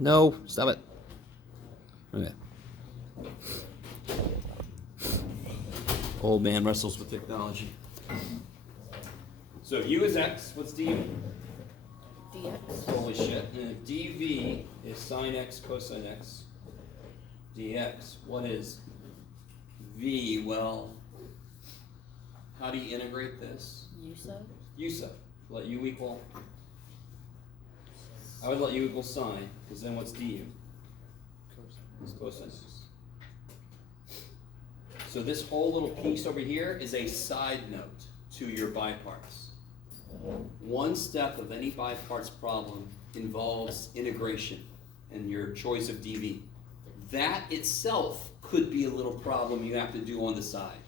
No, stop it. Okay. Old man wrestles with technology. So u is x. What's du? dx. Holy shit. And dv is sine x cosine x dx. What is v? Well, how do you integrate this? U sub. U sub. Let u equal. I would let u equal sine, because then what's du? It's cosine. So this whole little piece over here is a side note to your biparts. One step of any biparts problem involves integration and your choice of dv. That itself could be a little problem you have to do on the side.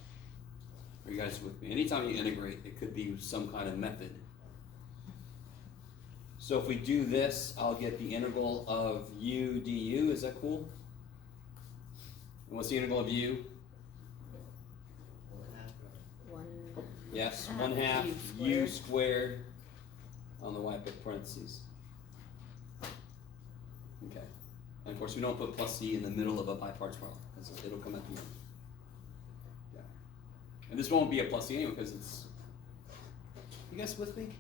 Are you guys with me? Anytime you integrate, it could be some kind of method. So if we do this, I'll get the integral of u du. Is that cool? And what's the integral of u? Yes, 1/2 u squared on the y, put parentheses. Okay. And of course, we don't put plus c in the middle of a biparts problem, because it'll come at the end. Yeah. And this won't be a plus c anyway, because it's. You guys with me?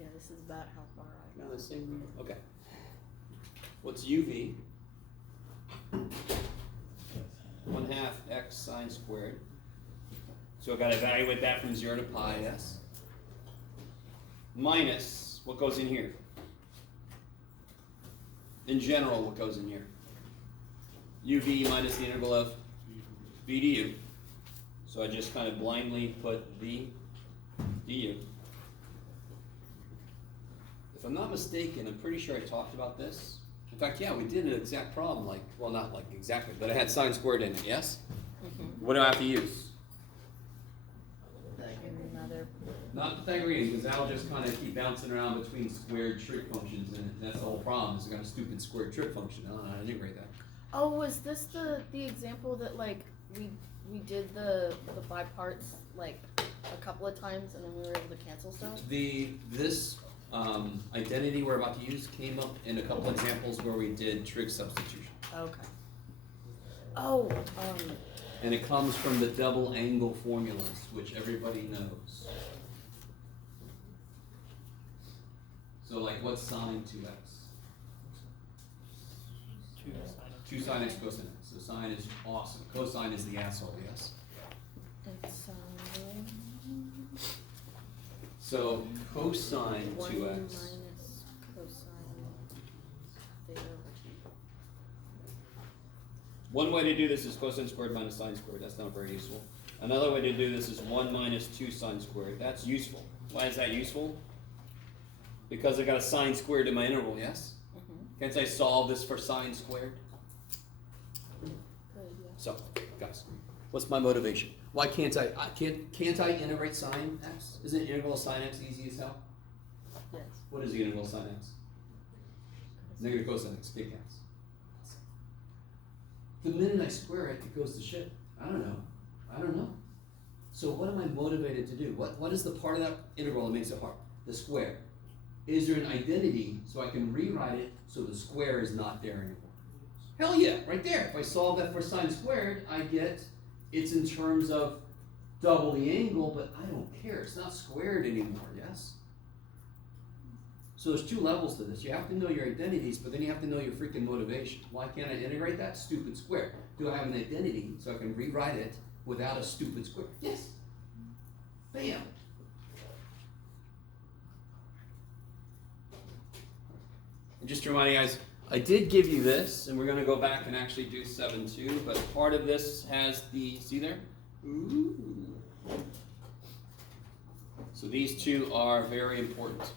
Yeah, this is about how far I No, the same. Okay. What's uv? 1/2 x sine squared. So I've got to evaluate that from 0 to pi, yes? Minus, what goes in here? In general, what goes in here? uv minus the integral of v du. So I just kind of blindly put v du. If I'm not mistaken, I'm pretty sure I talked about this. In fact, yeah, we did an exact problem, like, well, not like exactly, but it had sine squared in it, yes? Mm-hmm. What do I have to use? Another. Not Pythagorean, because that'll just kind of keep bouncing around between squared trig functions, and that's the whole problem, is I got a stupid squared trig function. I don't know how to integrate that. Oh, was this the example that like we did the biparts like a couple of times and then we were able to cancel stuff? This identity we're about to use came up in a couple examples where we did trig substitution. Okay. Oh, And it comes from the double angle formulas, which everybody knows. So like, what's sine 2x? 2 sine x cosine x. So sine is awesome. Cosine is the asshole, yes? it's So cosine 1 2x. minus cosine theta over 2. One way to do this is cosine squared minus sine squared. That's not very useful. Another way to do this is 1 minus 2 sine squared. That's useful. Why is that useful? Because I got a sine squared in my integral, yes? Mm-hmm. Can't I solve this for sine squared? Good, yeah. So, guys, what's my motivation? Why can't I can't I integrate sine x? Isn't integral of sine x easy as hell? Yes. What is the integral of sine x? Negative cosine x, kid counts. The minute I square it, it goes to shit. I don't know. So what am I motivated to do? What is the part of that integral that makes it hard? The square. Is there an identity so I can rewrite it so the square is not there anymore? Hell yeah, right there. If I solve that for sine squared, I get it's in terms of double the angle, but I don't care. It's not squared anymore, yes? So there's two levels to this. You have to know your identities, but then you have to know your freaking motivation. Why can't I integrate that? Stupid square. Do I have an identity so I can rewrite it without a stupid square? Yes. Bam. And just to remind you guys, I did give you this, and we're going to go back and actually do 7-2, but part of this has the, see there? Ooh. So these two are very important.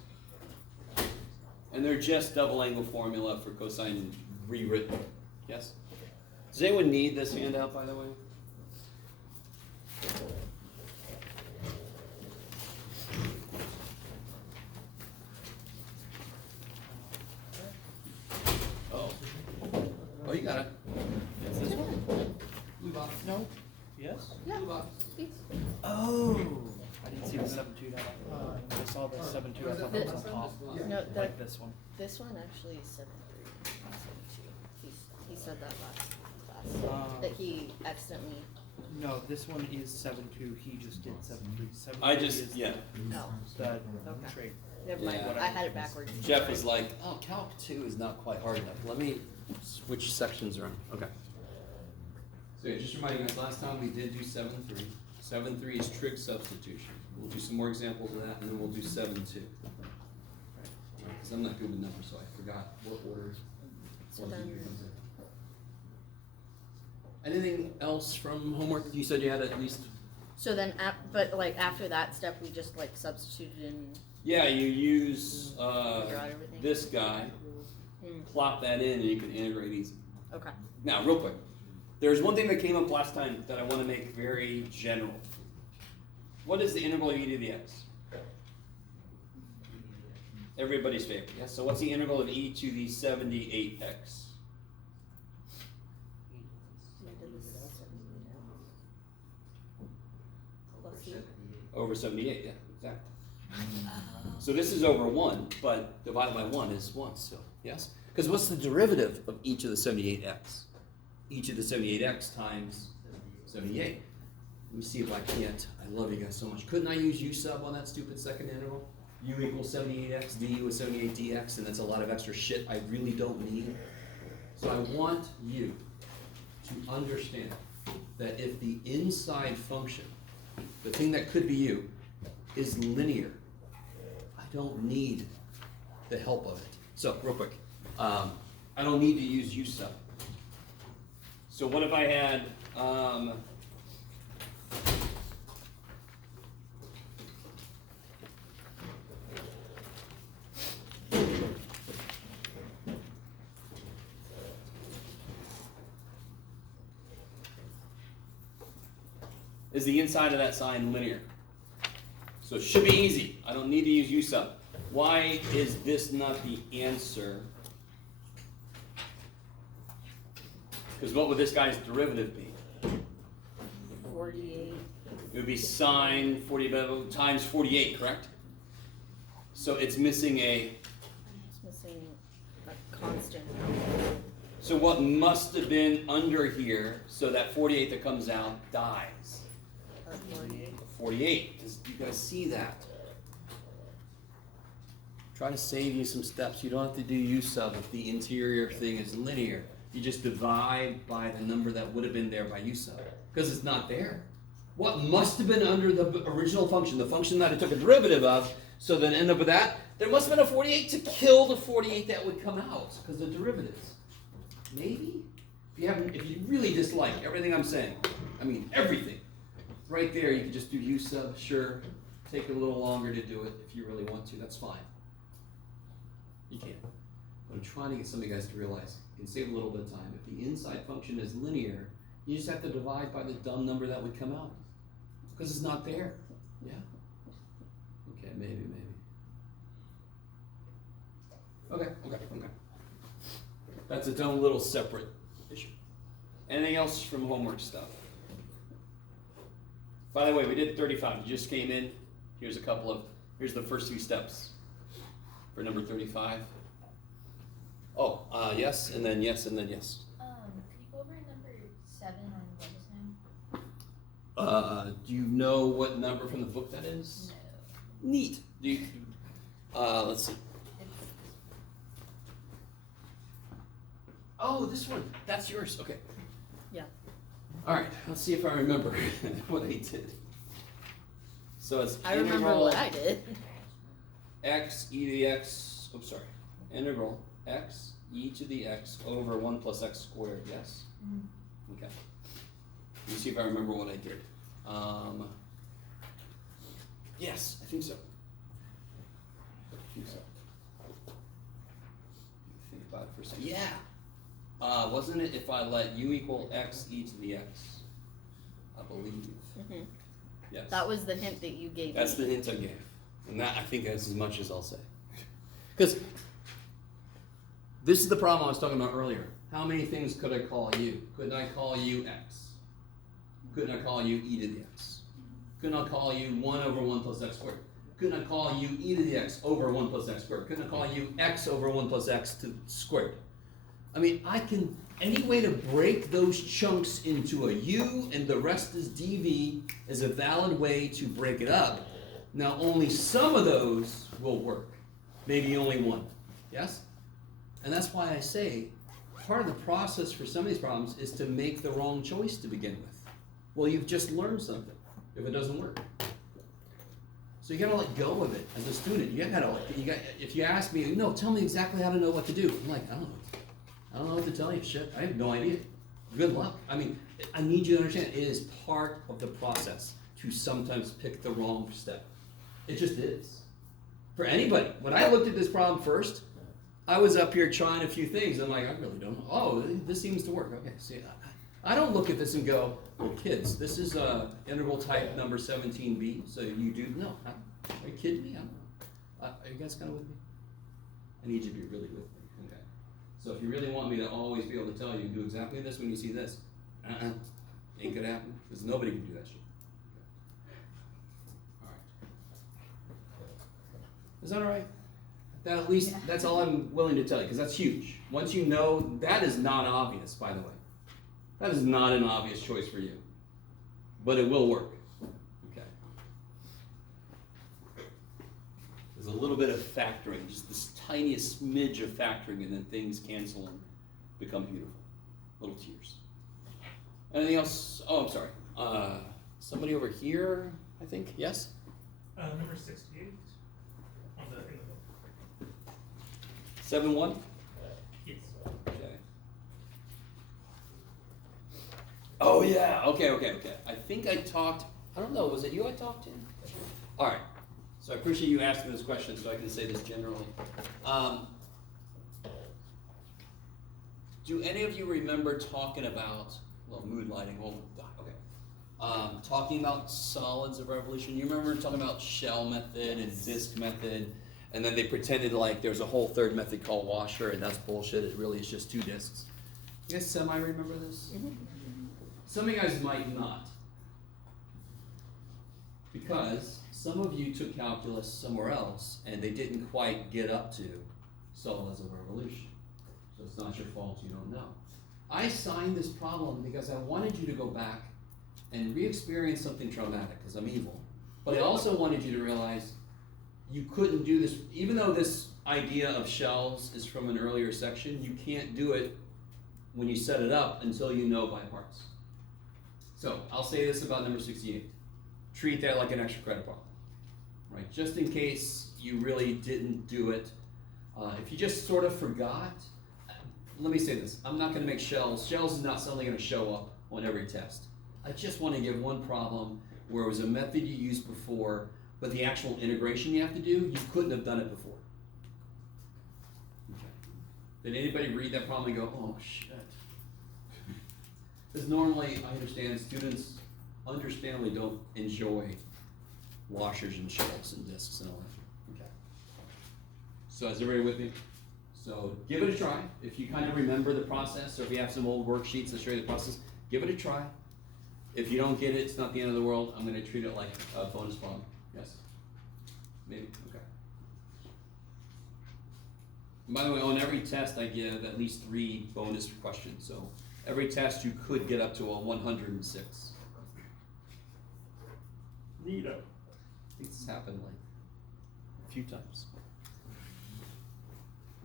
And they're just double angle formula for cosine rewritten. Yes? Does anyone need this handout, by the way? Oh, you got it. It's this one? Blue box. No? Yes? Yeah. Blue box. Please. Oh! I didn't see the 7.2 down. I saw the 7.2 at stuff This- that's on top, No, like that, this one. this one actually is 7.3, not 7.2. He said that last class, that he accidentally, No, this one is 7.2. He just did 7.3. 7.3 I just, is yeah. oh, the Okay. trait. never mind, Yeah. I had it backwards. Jeff was like, oh, Calc 2 is not quite hard enough. Let me switch sections around. Okay. So yeah, just reminding us, last time we did do 7.3. 7.3 is trig substitution. We'll do some more examples of that, and then we'll do 7.2. Because I'm not good with numbers, so I forgot what order. So was it then- you comes in. Anything else from homework? You said you had at least. So then, but like after that step, we just like substituted in. Yeah, you use Figure out everything? this guy, Mm. plop that in, and you can integrate easy. Okay. Now, real quick, there's one thing that came up last time that I want to make very general. What is the integral of e to the x? Everybody's favorite, yes? So what's the integral of e to the 78x? Over 78, yeah, exactly. So this is over 1, but divided by 1 is 1 still, yes? Because what's the derivative of each of the 78x? Each of the 78x times 78. Let me see if I can't. I love you guys so much. Couldn't I use u sub on that stupid second integral? U equals 78x, du is 78 dx, and that's a lot of extra shit I really don't need. So I want you to understand that if the inside function, the thing that could be u, is linear, I don't need the help of it. So, real quick, I don't need to use u sub. So what if I had, is the inside of that sign linear? So it should be easy. I don't need to use u sub. Why is this not the answer? Because what would this guy's derivative be? 48. It would be sine 40 times 48, correct? So it's missing a. It's missing a constant. So what must have been under here so that 48 that comes out dies? Or 48. 48. You guys see that? Try to save you some steps. You don't have to do u sub if the interior thing is linear. You just divide by the number that would have been there by u sub. Because it's not there. What must have been under the original function, the function that I took a derivative of, so then end up with that? There must have been a 48 to kill the 48 that would come out, because of derivatives. Maybe? If you really dislike everything I'm saying, I mean everything, right there you can just do u sub, sure. Take a little longer to do it if you really want to, that's fine. You can. But I'm trying to get some of you guys to realize, you can save a little bit of time. If the inside function is linear, you just have to divide by the dumb number that would come out. Because it's not there. Yeah? Okay, maybe. Okay. That's its own little separate issue. Anything else from homework stuff? By the way, we did 35. You just came in. Here's the first few steps for number 35. Oh, yes, and then yes, and then yes. Could you go over number 7 on what is name? Do you know what number from the book that is? No. Neat. Do you, let's see. Oh, this one. That's yours. Okay. Yeah. All right. Let's see if I remember what I did. So it's I remember integral what I did. x e to the x. Oops, sorry. Integral x e to the x over 1 plus x squared. Yes. Mhm. Okay. Let me see if I remember what I did. Yes, I think so. Think about it for a second. Yeah. Wasn't it if I let u equal x e to the x? I believe. Mhm. Yes. That was the hint that you gave That's me. the hint I gave. And that, I think, that's as much as I'll say. Because this is the problem I was talking about earlier. How many things could I call u? Couldn't I call u x? Couldn't I call you e to the x? Couldn't I call you 1 over 1 plus x squared? Couldn't I call u e to the x over 1 plus x squared? Couldn't I call u x over 1 plus x to squared? I mean, I can, any way to break those chunks into a u and the rest is dv is a valid way to break it up. Now, only some of those will work. Maybe only one. Yes? And that's why I say part of the process for some of these problems is to make the wrong choice to begin with. Well, you've just learned something if it doesn't work. So you gotta let go of it as a student. If you ask me, no, tell me exactly how to know what to do. I'm like, I don't know what to tell you. Shit, I have no idea. Good luck. I mean, I need you to understand it is part of the process to sometimes pick the wrong step. It just is. For anybody. When I looked at this problem first, I was up here trying a few things. I'm like, I really don't know. Oh, this seems to work. Okay, see, I don't look at this and go, well, kids, this is integral type number 17b, so you do, no. Are you kidding me? I don't know. Are you guys kind of with me? I need you to be really with me. Okay. So if you really want me to always be able to tell you, do exactly this when you see this, ain't gonna happen, because nobody can do that shit. All right. Is that all right? That at least, that's all I'm willing to tell you, because that's huge. Once you know, that is not obvious, by the way. That is not an obvious choice for you. But it will work. Okay. There's a little bit of factoring, just this tiniest smidge of factoring, and then things cancel and become beautiful. Little tears. Anything else? Oh, I'm sorry. Somebody over here, I think. Yes? Number 68 on the in the book. 7-1? Yes. Okay. Oh yeah, okay. I think I talked, I don't know, was it you I talked to? Alright, so I appreciate you asking this question so I can say this generally. Do any of you remember talking about, well, mood lighting, okay. Talking about solids of revolution. You remember talking about shell method and disk method, and then they pretended like there's a whole third method called washer, and that's bullshit. It really is just 2 disks. You guys semi-remember this? Mm-hmm. Some of you guys might not. Because some of you took calculus somewhere else, and they didn't quite get up to solids of revolution. So it's not your fault you don't know. I signed this problem because I wanted you to go back and re-experience something traumatic, because I'm evil. But I also wanted you to realize you couldn't do this, even though this idea of shells is from an earlier section, you can't do it when you set it up until you know by parts. So I'll say this about number 68. Treat that like an extra credit problem, right? Just in case you really didn't do it. If you just sort of forgot, let me say this. I'm not going to make shells. Shells is not suddenly going to show up on every test. I just want to give one problem where it was a method you used before, but the actual integration you have to do, you couldn't have done it before. Okay. Did anybody read that problem and go, oh shit? Because normally, I understand students understandably don't enjoy washers and shells and discs and all that. Okay. So is everybody with me? So give it a try. If you kind of remember the process, or if you have some old worksheets that show you the process, give it a try. If you don't get it, it's not the end of the world. I'm going to treat it like a bonus problem. Yes? Maybe? Okay. And by the way, on every test, I give at least 3 bonus questions. So every test, you could get up to a 106. Neato. I think this has happened like a few times.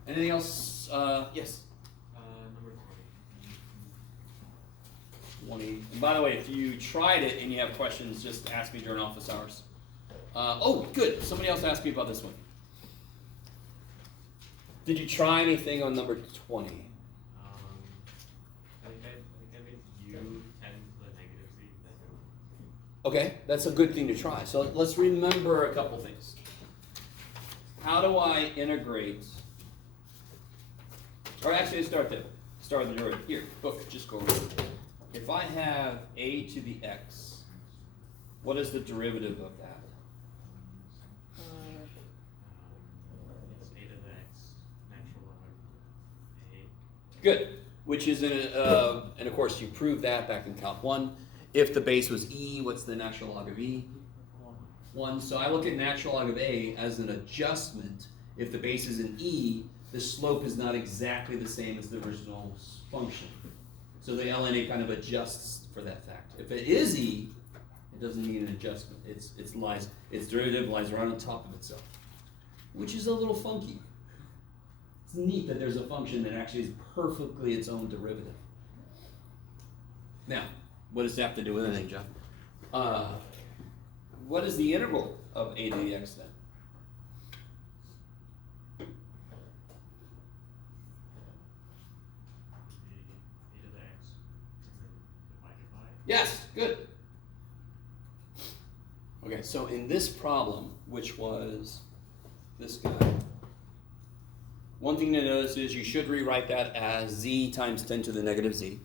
Anything else? Yes? Number 20. And by the way, if you tried it and you have questions, just ask me during office hours. Oh, good. Somebody else asked me about this one. Did you try anything on number 20? I think I made u 10 to the negative z. Okay, that's a good thing to try. So let's remember a couple things. How do I integrate? Or actually, let's start there. Start there. Here, book, just go over it. If I have a to the x, what is the derivative of that? It's a to the x natural log a. Good. Which is, and of course you proved that back in Calc 1. If the base was e, what's the natural log of e? one, so I look at natural log of A as an adjustment. If the base is an E, the slope is not exactly the same as the original function. So the LNA kind of adjusts for that fact. If it is E, it doesn't need an adjustment. Its derivative lies right on top of itself, which is a little funky. It's neat that there's a function that actually is perfectly its own derivative. Now, what does that have to do with anything, Jeff? What is the integral of a to the x then? A to the x, and then divided by. Yes, good. Okay, so in this problem, which was this guy, one thing to notice is you should rewrite that as z times 10 to the negative z.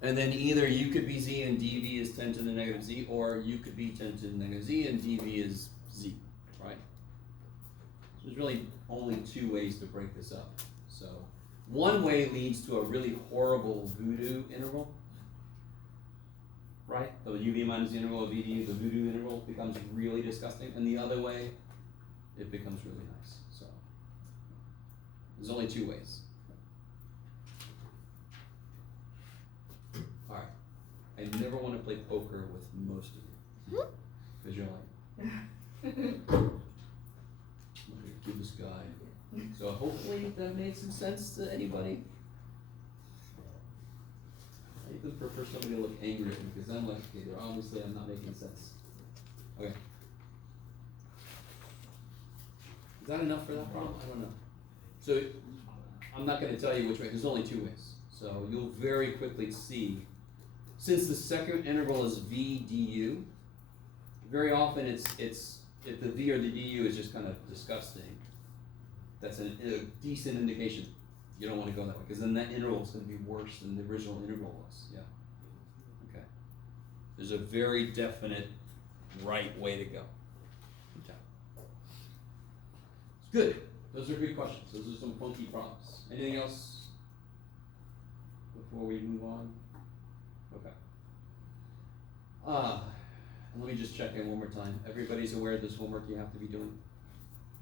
And then either u could be z and dv is 10 to the negative z, or u could be 10 to the negative z and dv is z, right? So there's really only two ways to break this up. So one way leads to a really horrible voodoo integral, right? So uv minus the integral of vd, the voodoo integral becomes really disgusting, and the other way, it becomes really nice. So there's only two ways. All right. I never want to play poker with most of you, because you're like, I'm gonna do this guy. So hopefully that made some sense to anybody. I even prefer somebody to look angry at me, because I'm like, okay, they're obviously I'm not making sense. Okay. Is that enough for that problem? I don't know. So I'm not going to tell you which way. There's only two ways. So you'll very quickly see, since the second integral is v du, very often it's if the v or the du is just kind of disgusting, that's a decent indication you don't want to go that way, because then that integral is going to be worse than the original integral was. Yeah. Okay. There's a very definite right way to go. Okay. Good. Those are good questions. Those are some funky problems. Anything else before we move on? Okay. Let me just check in one more time. Everybody's aware of this homework you have to be doing?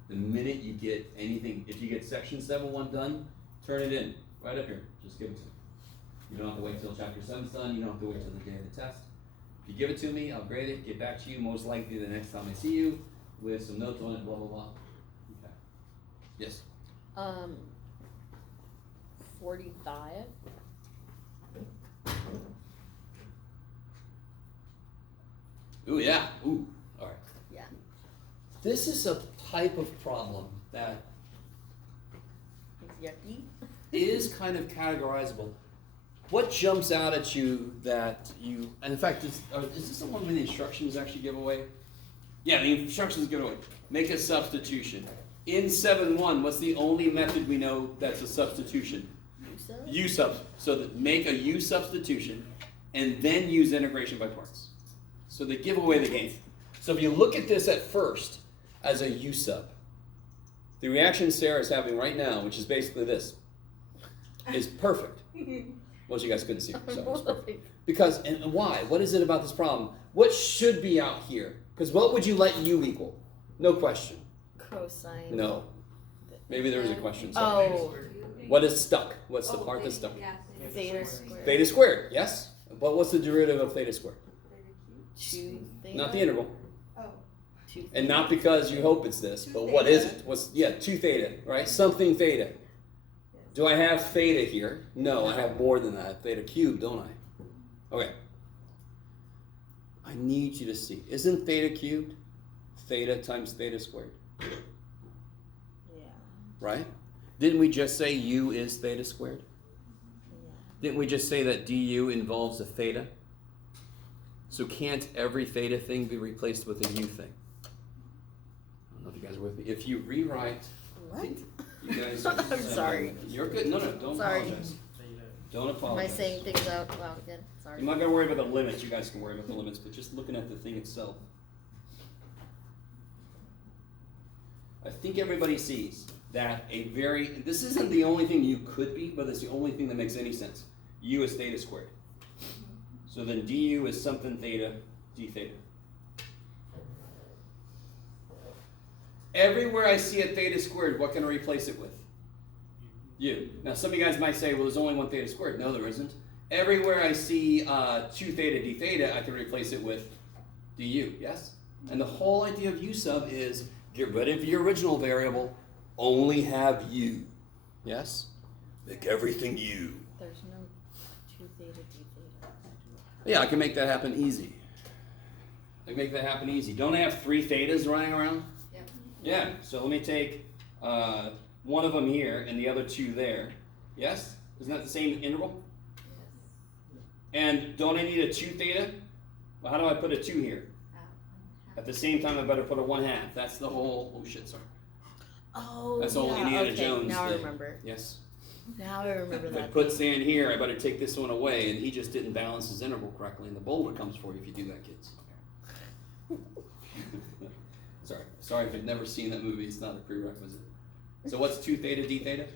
The minute you get anything, if you get section 7.1 done, turn it in, right up here. Just give it to me. You don't have to wait till chapter 7's done. You don't have to wait till the day of the test. If you give it to me, I'll grade it, get back to you most likely the next time I see you with some notes on it, blah, blah, blah. Okay. Yes? 45. Ooh, yeah. Ooh, all right. Yeah. This is a type of problem that It's yucky. is kind of categorizable. What jumps out at you that you, and in fact, is this the one where the instructions actually give away? Yeah, the instructions give away. Make a substitution. In 7.1, what's the only method we know that's a substitution? U sub. So make a U substitution and then use integration by parts. So they give away the game. So if you look at this at first as a U sub, the reaction Sarah is having right now, which is basically this, is perfect. Most of you guys couldn't see it, so it's perfect. Because, and why? What is it about this problem? What should be out here? Because what would you let U equal? No question. Cosine. No. Maybe there is a question. Sorry. Oh. What is stuck? What's the part that's stuck? Theta squared. Theta squared, yes? But what's the derivative of theta squared? 2 theta. Not the integral. 2 theta. And not because you hope it's this, but what is it? What's 2 theta, right? Something theta. Do I have theta here? No, I have more than that. Theta cubed, don't I? Okay. I need you to see. Isn't theta cubed theta times theta squared? Yeah. Right? Didn't we just say u is theta squared? Yeah. Didn't we just say that du involves a theta? So can't every theta thing be replaced with a u thing? I don't know if you guys are with me. If you rewrite... What? You guys... I'm sorry. You're good. No, don't Sorry. apologize. Don't Am I apologize. saying things out loud again? Sorry. I'm not going to worry about the limits. You guys can worry about the limits, but just looking at the thing itself. I think everybody sees that this isn't the only thing you could be, but it's the only thing that makes any sense. U is theta squared. So then du is something theta, d theta. Everywhere I see a theta squared, what can I replace it with? U. Now some of you guys might say, well, there's only one theta squared. No, there isn't. Everywhere I see 2 theta d theta, I can replace it with du, yes? And the whole idea of u sub is get rid of your original variable, only have u, yes? Make everything u. There's no 2 theta d theta. Yeah, I can make that happen easy. I can make that happen easy. Don't I have 3 thetas running around? Yep. Yeah, so let me take one of them here and the other 2 there. Yes? Isn't that the same interval? Yes. And don't I need a 2 theta? Well, how do I put a 2 here? At the same time, I better put a 1/2. That's the whole, oh shit, sorry. Oh, That's the whole yeah, Indiana okay, Jones now I thing. remember. Yes. Now I remember If I that. put sand here, I better take this one away, and he just didn't balance his interval correctly, and the boulder comes for you if you do that, kids. Sorry if you've never seen that movie, it's not a prerequisite. So what's 2 theta d theta?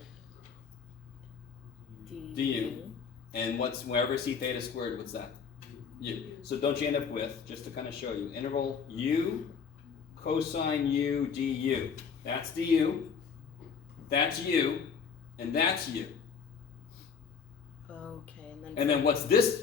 du. And what's wherever c theta squared, what's that? U. So don't you end up with, just to kind of show you, interval u cosine u du. That's du, that's u, and that's u. Okay, And then what's this?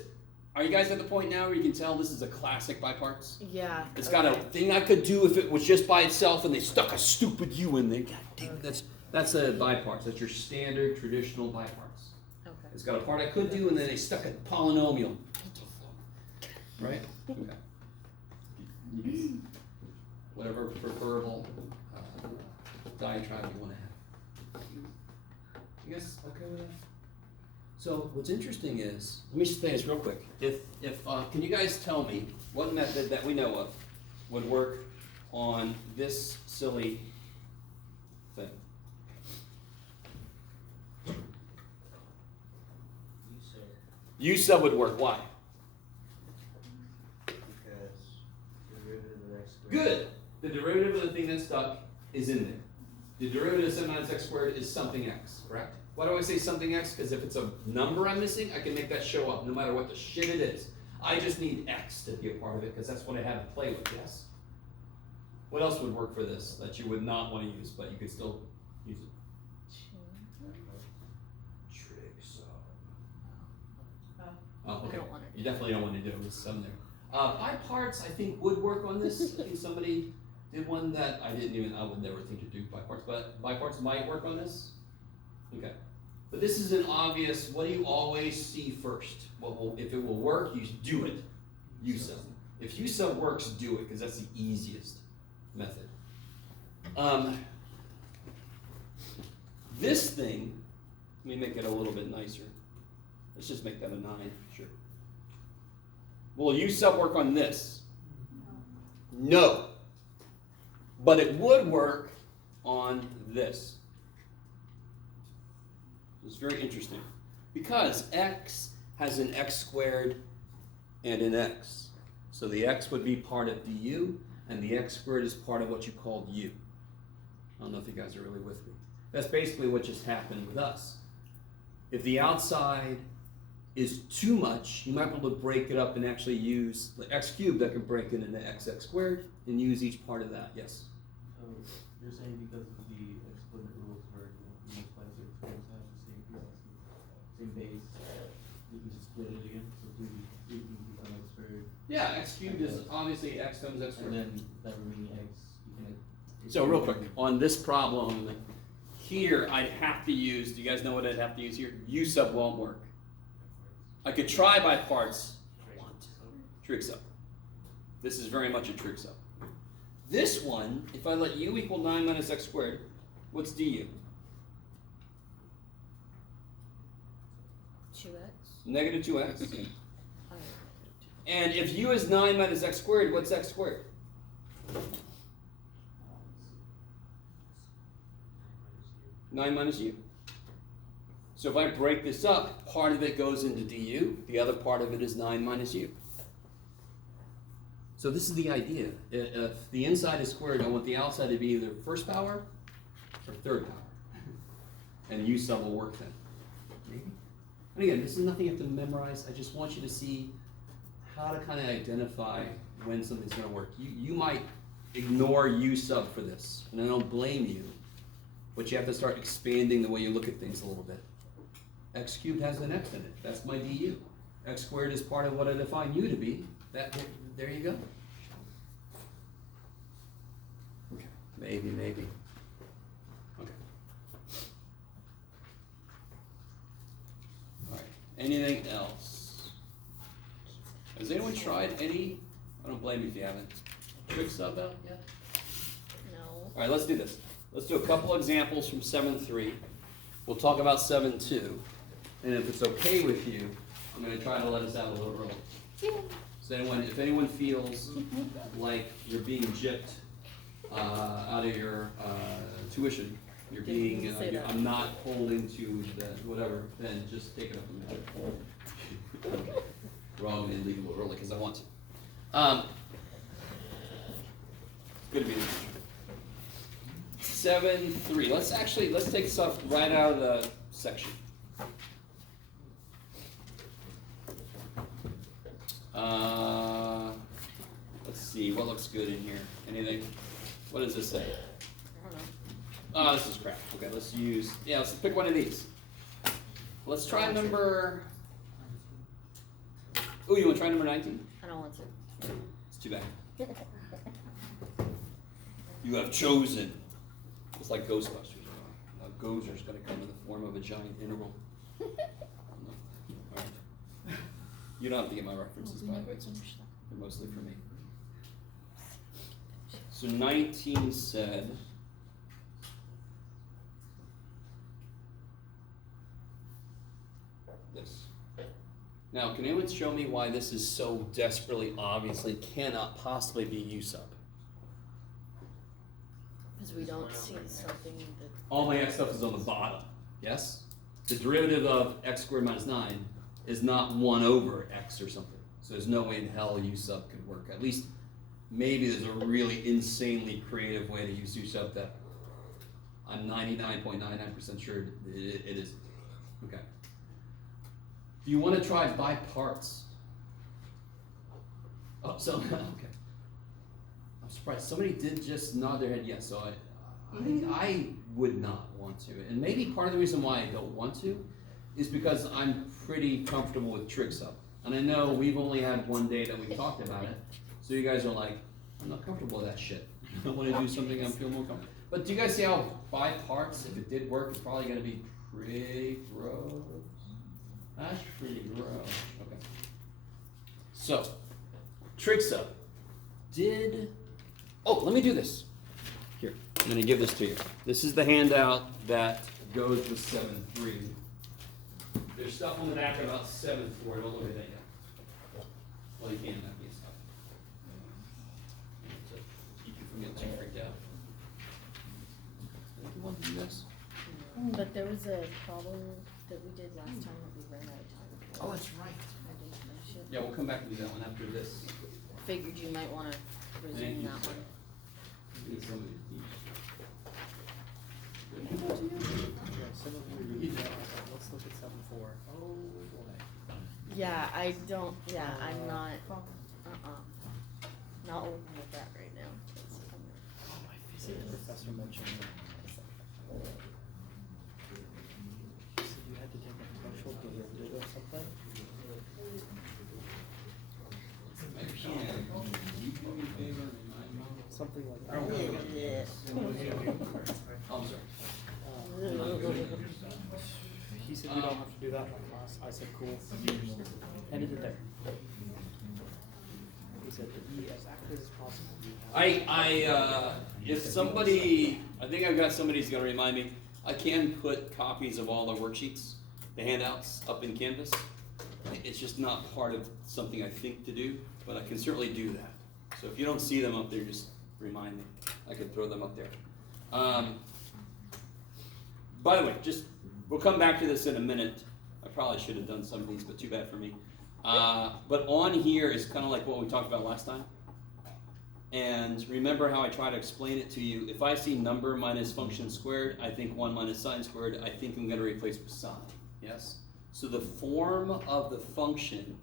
Are you guys at the point now where you can tell this is a classic by parts? Yeah. It's got a thing I could do if it was just by itself and they stuck a stupid u in there. God damn it, that's a by parts. That's your standard traditional by parts. Okay. It's got a part I could do and then they stuck a polynomial. Right? Okay. Whatever preferable diatribe you want to have. You guys okay with that? So what's interesting is, let me say this real quick. If can you guys tell me what method that we know of would work on this silly thing? U sub would work. Why? Because derivative of x squared. Good. The derivative of the thing that's stuck is in there. The derivative of 7 minus x squared is something x, correct? Why do I say something x? Because if it's a number I'm missing, I can make that show up no matter what the shit it is. I just need x to be a part of it because that's what I have to play with, yes? What else would work for this that you would not want to use, but you could still use it? Trig sub. Oh, I okay. don't want it. You definitely don't want to do it with some there. By parts, I think would work on this. I think somebody did one that I would never think to do by parts, but by parts might work on this. Okay. But this is an obvious, what do you always see first? If it will work, you do it. U sub. If U sub works, do it, because that's the easiest method. This thing, let me make it a little bit nicer. Let's just make that a 9, sure. Will U sub work on this? No. But it would work on this. It's very interesting. Because x has an x squared and an x. So the x would be part of du, and the x squared is part of what you called u. I don't know if you guys are really with me. That's basically what just happened with us. If the outside is too much, you might be able to break it up and actually use the x cubed that can break it into x squared and use each part of that, yes? So you're saying because of the exponent rules where you multiply the exponents have the same base, you can just split it again, so 3 can become x squared, Yeah, x cubed is obviously x times x and squared. then that remaining x, you can. So real quick, on this problem, here I'd have to use, do you guys know what I'd have to use here? U sub won't work. I could try by parts. Trig sub. This is very much a trig sub. This one, if I let u equal 9 minus x squared, what's du? 2x. Negative 2x. Oh, And if u is 9 minus x squared, what's x squared? Nine minus u. So if I break this up, part of it goes into du, the other part of it is 9 minus u. So this is the idea. If the inside is squared, I want the outside to be either first power or third power. And u sub will work then. Maybe? And again, this is nothing you have to memorize. I just want you to see how to kind of identify when something's going to work. You might, ignore u sub for this, and I don't blame you, but you have to start expanding the way you look at things a little bit. X cubed has an x in it, that's my du. X squared is part of what I define u to be, there you go. Okay, maybe. Okay. Alright, anything else? Has anyone tried any, I don't blame you if you haven't, trig sub out yet? No. Alright, let's do this. Let's do a couple examples from 7.3. We'll talk about 7.2. And if it's okay with you, I'm gonna try to let us out a little early. So if anyone feels like you're being gypped out of your tuition, you're being, Didn't say that. I'm not holding to the whatever, then just take it up a minute. We're all gonna leave a little early because I want to. It's good to be with you. 7.3. Let's take stuff right out of the section. Let's see, what looks good in here? Anything? What does this say? I don't know. Oh, this is crap. Okay, let's pick one of these. Let's try number, ooh, you wanna try number 19? I don't want to. It's too bad. You have chosen. It's like Ghostbusters. A Gozer's gonna come in the form of a giant integral. Alright. You don't have to get my references, by the way. They're mostly for me. So 19 said, this. Now, can anyone show me why this is so desperately, obviously cannot possibly be u sub? Because we don't see something that. All my x stuff is on the bottom, yes? The derivative of x squared minus 9 is not 1 over x or something. So there's no way in hell u sub could work. At least, maybe there's a really insanely creative way to use u sub that I'm 99.99% sure it isn't. Okay. Do you want to try by parts? Oh, so, okay. I'm surprised. Somebody did just nod their head yes, so I would not want to. And maybe part of the reason why I don't want to is because I'm pretty comfortable with trig sub. And I know we've only had one day that we talked about it, so you guys are like, I'm not comfortable with that shit. I want to do something I feel more comfortable. But do you guys see how by parts, if it did work, it's probably going to be pretty gross? That's pretty gross. Okay. So, trig sub. Oh, let me do this. Here, I'm going to give this to you. This is the handout that goes with 7.3. There's stuff on the back about 7.4. Don't look at that yet. Well, you can't have me stuff. To keep you from getting too freaked out. You want to do this? But there was a problem that we did last time that we ran out of time. Oh, that's right. I didn't finish it. Yeah, we'll come back to that one after this. Figured you might wanna Thank resume you, that sir. one. Need somebody to teach. Good. Yeah, 7.3. Let's look at 7.4. Oh boy. Yeah, I'm not, not working with that right now. 'Cause Oh, my physics professor mentioned that. He said you had to take a partial derivative of something. I can. You do me a favor and remind me. Something like that. I don't know. Yeah. Oh, I'm sorry. He said we don't have to do that in my class. I said cool. Ended it there. He said to be as accurate as possible. If somebody, I think I've got somebody who's gonna remind me, I can put copies of all the worksheets, the handouts, up in Canvas. It's just not part of something I think to do, but I can certainly do that. So if you don't see them up there, just remind me. I could throw them up there. By the way, we'll come back to this in a minute. I probably should have done some of these, but too bad for me. But on here is kind of like what we talked about last time. And remember how I try to explain it to you. If I see number minus function squared, I think 1 minus sine squared, I think I'm going to replace with sine. Yes? So the form of the function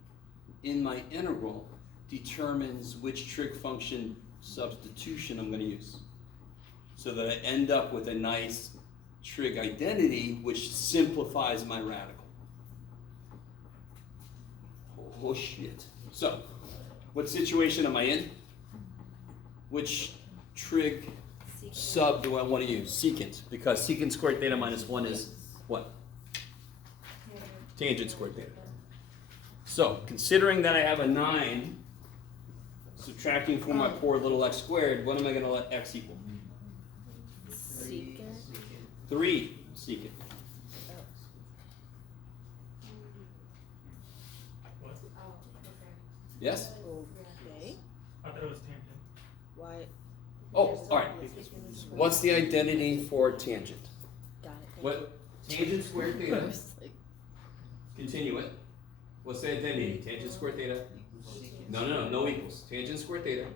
in my integral determines which trig function substitution I'm gonna use. So that I end up with a nice trig identity which simplifies my radical. Oh shit. So, what situation am I in? Which trig sub do I want to use? Secant, because secant squared theta minus 1 is what? Tangent squared theta. So, considering that I have a 9, subtracting from my poor little x squared, what am I going to let x equal? Secant. 3 secant. What? Yes? Okay. I thought it was tangent. Why? Oh, alright. What's the identity for tangent? Got it. What? Tangent squared theta. Gross, like, Continue it. What's the identity? Tangent squared theta? No equals. Tangent squared theta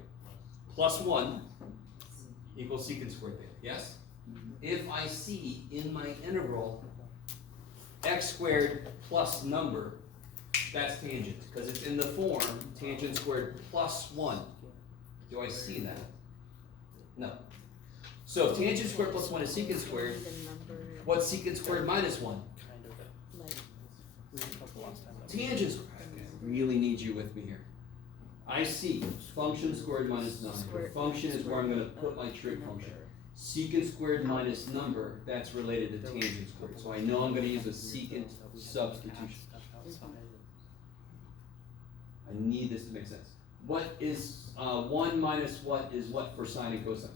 plus 1 equals secant squared theta. Yes? If I see in my integral x squared plus number, that's tangent, because it's in the form tangent squared plus 1. Do I see that? No. So if tangent squared plus 1 is secant squared, the number, what's secant squared minus 1? Kind of. like, We talked the last time. Tangent squared. I really need you with me here. I see function squared minus 9. Squared. Function is where I'm going to put my trig function. Secant squared minus number, that's related to tangent squared. So I know I'm going to use a secant substitution. I need this to make sense. What is 1 minus what is what for sine and cosine?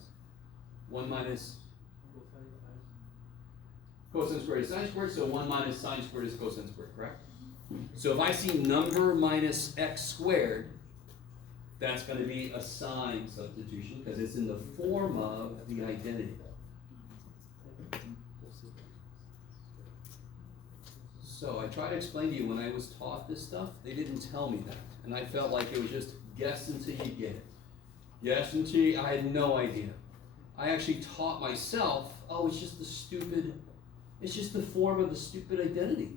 1 minus cosine squared is sine squared, so 1 minus sine squared is cosine squared, correct? So if I see number minus x squared, that's going to be a sine substitution because it's in the form of the identity. So I try to explain to you when I was taught this stuff, they didn't tell me that. And I felt like it was just guess until you get it. Guess until you, I had no idea. I actually taught myself, oh, it's just it's just the form of the stupid identity.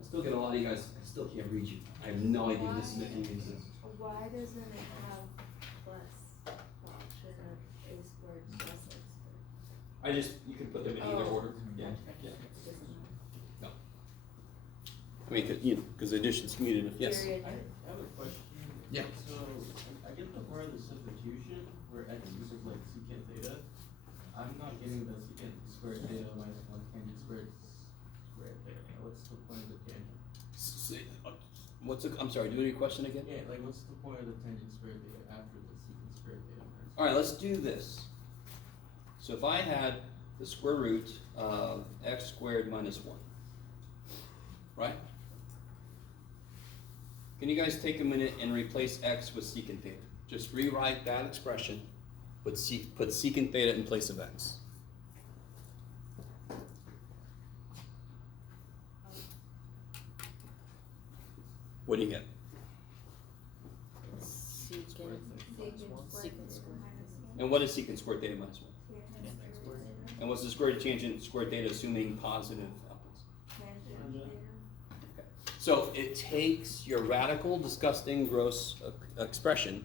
I still get a lot of you guys, I still can't read you. I have no idea this is making any sense. Why doesn't it have plus? Well, shouldn't a squared plus x squared? You can put them in either Oh. order. Yeah. No. I mean, because addition's needed. Yes. Period. I have a question. Yeah. So, I get the part of the substitution where x equals like secant theta. I'm not getting the secant squared theta minus 1 tangent squared theta. What's the point of the tangent? I'm sorry, do your question again? Yeah, like what's the point of the tangent squared theta after the secant squared theta minus All right, let's do this. So if I had the square root of x squared minus 1, right? Can you guys take a minute and replace x with secant theta? Just rewrite that expression, put secant theta in place of x. What do you get? secant, secant squared. And what is secant squared theta minus 1? And what's the square root of tangent squared theta assuming positive outputs? Okay. So it takes your radical, disgusting, gross expression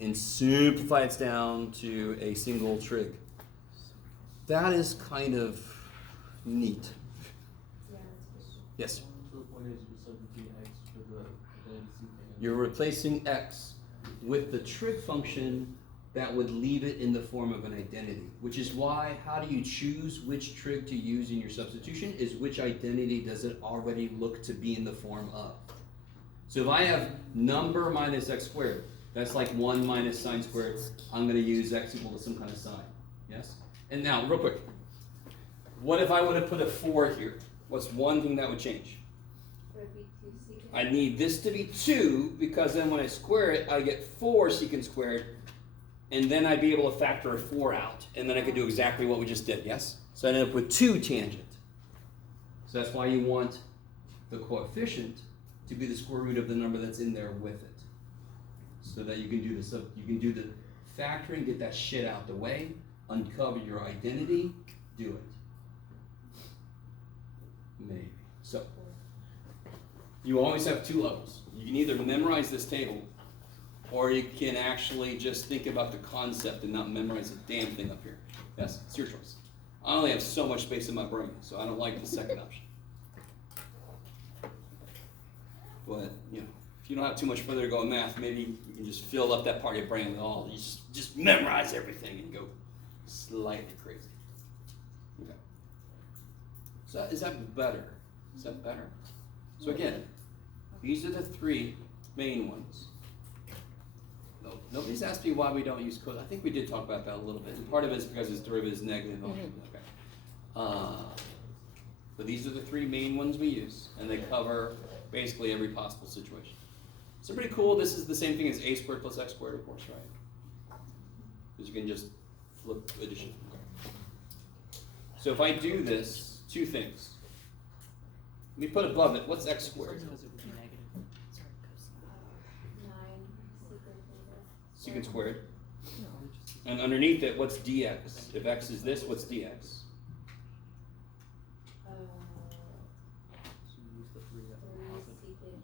and simplifies down to a single trig. That is kind of neat. Yes? So the point is you're substituting x for the identity secant. You're replacing x with the trig function that would leave it in the form of an identity, which is why, how do you choose which trig to use in your substitution is which identity does it already look to be in the form of. So if I have number minus x squared, that's like 1 minus sine squared, I'm gonna use x equal to some kind of sine, yes? And now, real quick, what if I would have put a 4 here? What's one thing that would change? Would it be 2 secant? I need this to be 2 because then when I square it, I get 4 secant squared, and then I'd be able to factor a 4 out, and then I could do exactly what we just did, yes? So I end up with 2 tangent. So that's why you want the coefficient to be the square root of the number that's in there with it. So that you can do the factoring, get that shit out the way, uncover your identity, do it. Maybe. So you always have 2 levels. You can either memorize this table or you can actually just think about the concept and not memorize a damn thing up here. Yes, it's your choice. I only have so much space in my brain, so I don't like the second option. But, you know, if you don't have too much further to go in math, maybe you can just fill up that part of your brain with all, you just memorize everything and go slightly crazy. Okay. So is that better? Is that better? So again, these are the three main ones. No, nobody's asked me why we don't use cos. I think we did talk about that a little bit. And part of it is because its derivative is negative. Okay. But these are the three main ones we use, and they cover basically every possible situation. So pretty cool. This is the same thing as a squared plus x squared, of course, right? Because you can just flip addition. Okay. So if I do this, two things. Let me put above it, what's x squared? Because it would be negative. 9 Secant squared. And underneath it, what's dx? If x is this, what's dx? So you use the 3 at the 3 opposite. secant theta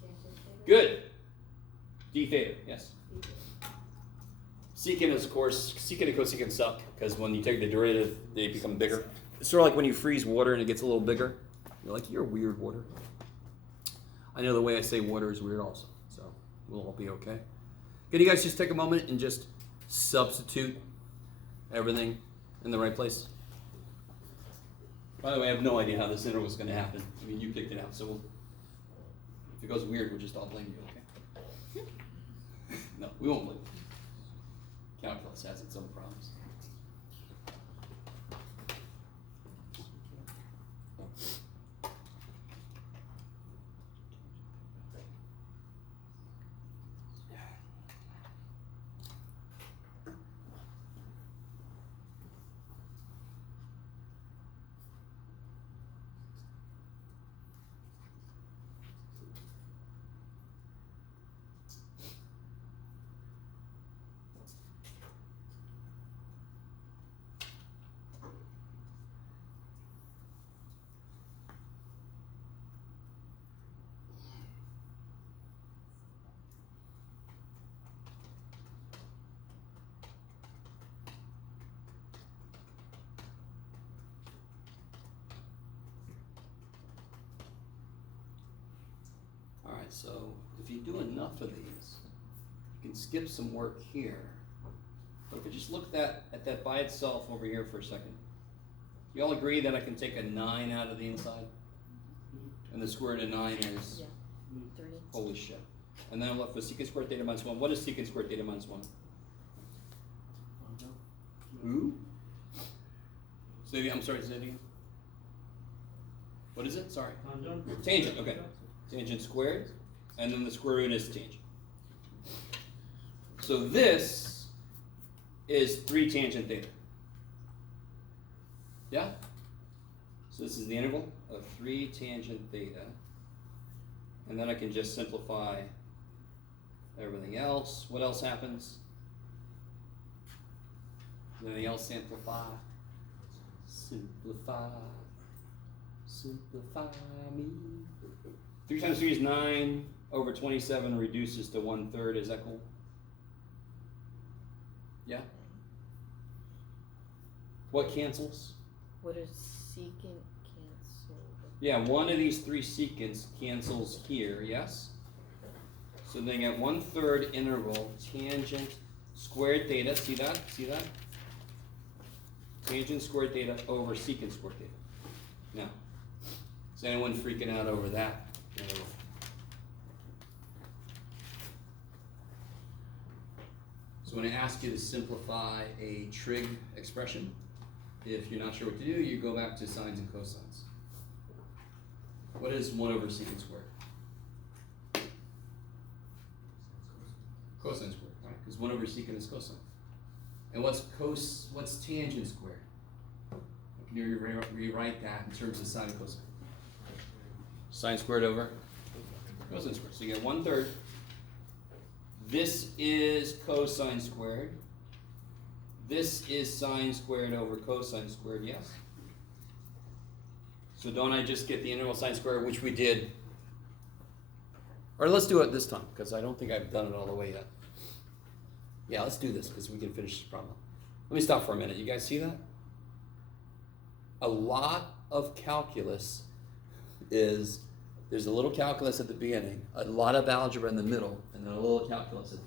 tangent theta. Good. D theta, yes. Secant is, of course, secant and cosecant suck, because when you take the derivative, they become bigger. It's sort of like when you freeze water and it gets a little bigger. You're like, you're weird, water. I know the way I say water is weird also, so we'll all be okay. Can you guys just take a moment and just substitute everything in the right place? By the way, I have no idea how this interval is going to happen. I mean, you picked it out, so if it goes weird, we'll just all blame you, okay? No, we won't blame you. Calculus has its own problems. Alright, so if you do enough of these, you can skip some work here. But if I just look at that by itself over here for a second, you all agree that I can take a 9 out of the inside? And the square root of 9 is, 3. holy shit. And then I'm left with secant squared theta minus 1. What is secant squared theta minus 1? Ooh? I'm sorry, say it again. What is it? Sorry. Tangent, okay. Tangent squared, and then the square root is tangent. So this is 3 tangent theta. Yeah? So this is the integral of 3 tangent theta. And then I can just simplify everything else. What else happens? Anything else simplify? Simplify. Simplify me. 3 times 3 is 9 over 27 reduces to 1/3. Is that cool? Yeah? What cancels? What is secant cancel? Yeah, one of these 3 secants cancels here, yes? So then at 1/3 interval, tangent squared theta, see that? See that? Tangent squared theta over secant squared theta. Now, is anyone freaking out over that? So when I ask you to simplify a trig expression, if you're not sure what to do, you go back to sines and cosines. What is 1 over secant squared? Cosine squared, right? Because 1 over secant is cosine. And what's tangent squared? Can you rewrite that in terms of sine and cosine? Sine squared over cosine squared. So you get 1/3. This is cosine squared. This is sine squared over cosine squared, yes? So don't I just get the integral sine squared, which we did Or let's do it this time, because I don't think I've done it all the way yet. Yeah, let's do this, because we can finish this problem. Let me stop for a minute. You guys see that? A lot of calculus is, there's a little calculus at the beginning, a lot of algebra in the middle, and then a little calculus at the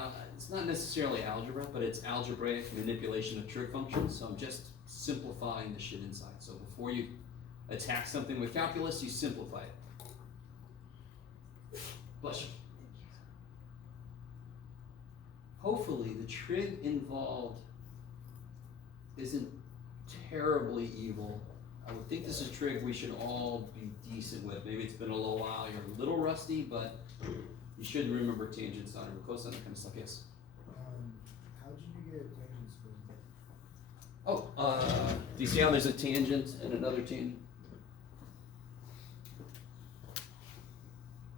end. It's not necessarily algebra, but it's algebraic manipulation of trig functions, so I'm just simplifying the shit inside. So before you attack something with calculus, you simplify it. Bless you. Hopefully the trig involved isn't terribly evil. I would think this is trig we should all be decent with. Maybe it's been a little while, you're a little rusty, but you should remember tangent, sine, or cosine, that kind of stuff. Yes? How did you get tangent squared? Oh, do you see how there's a tangent and another tangent?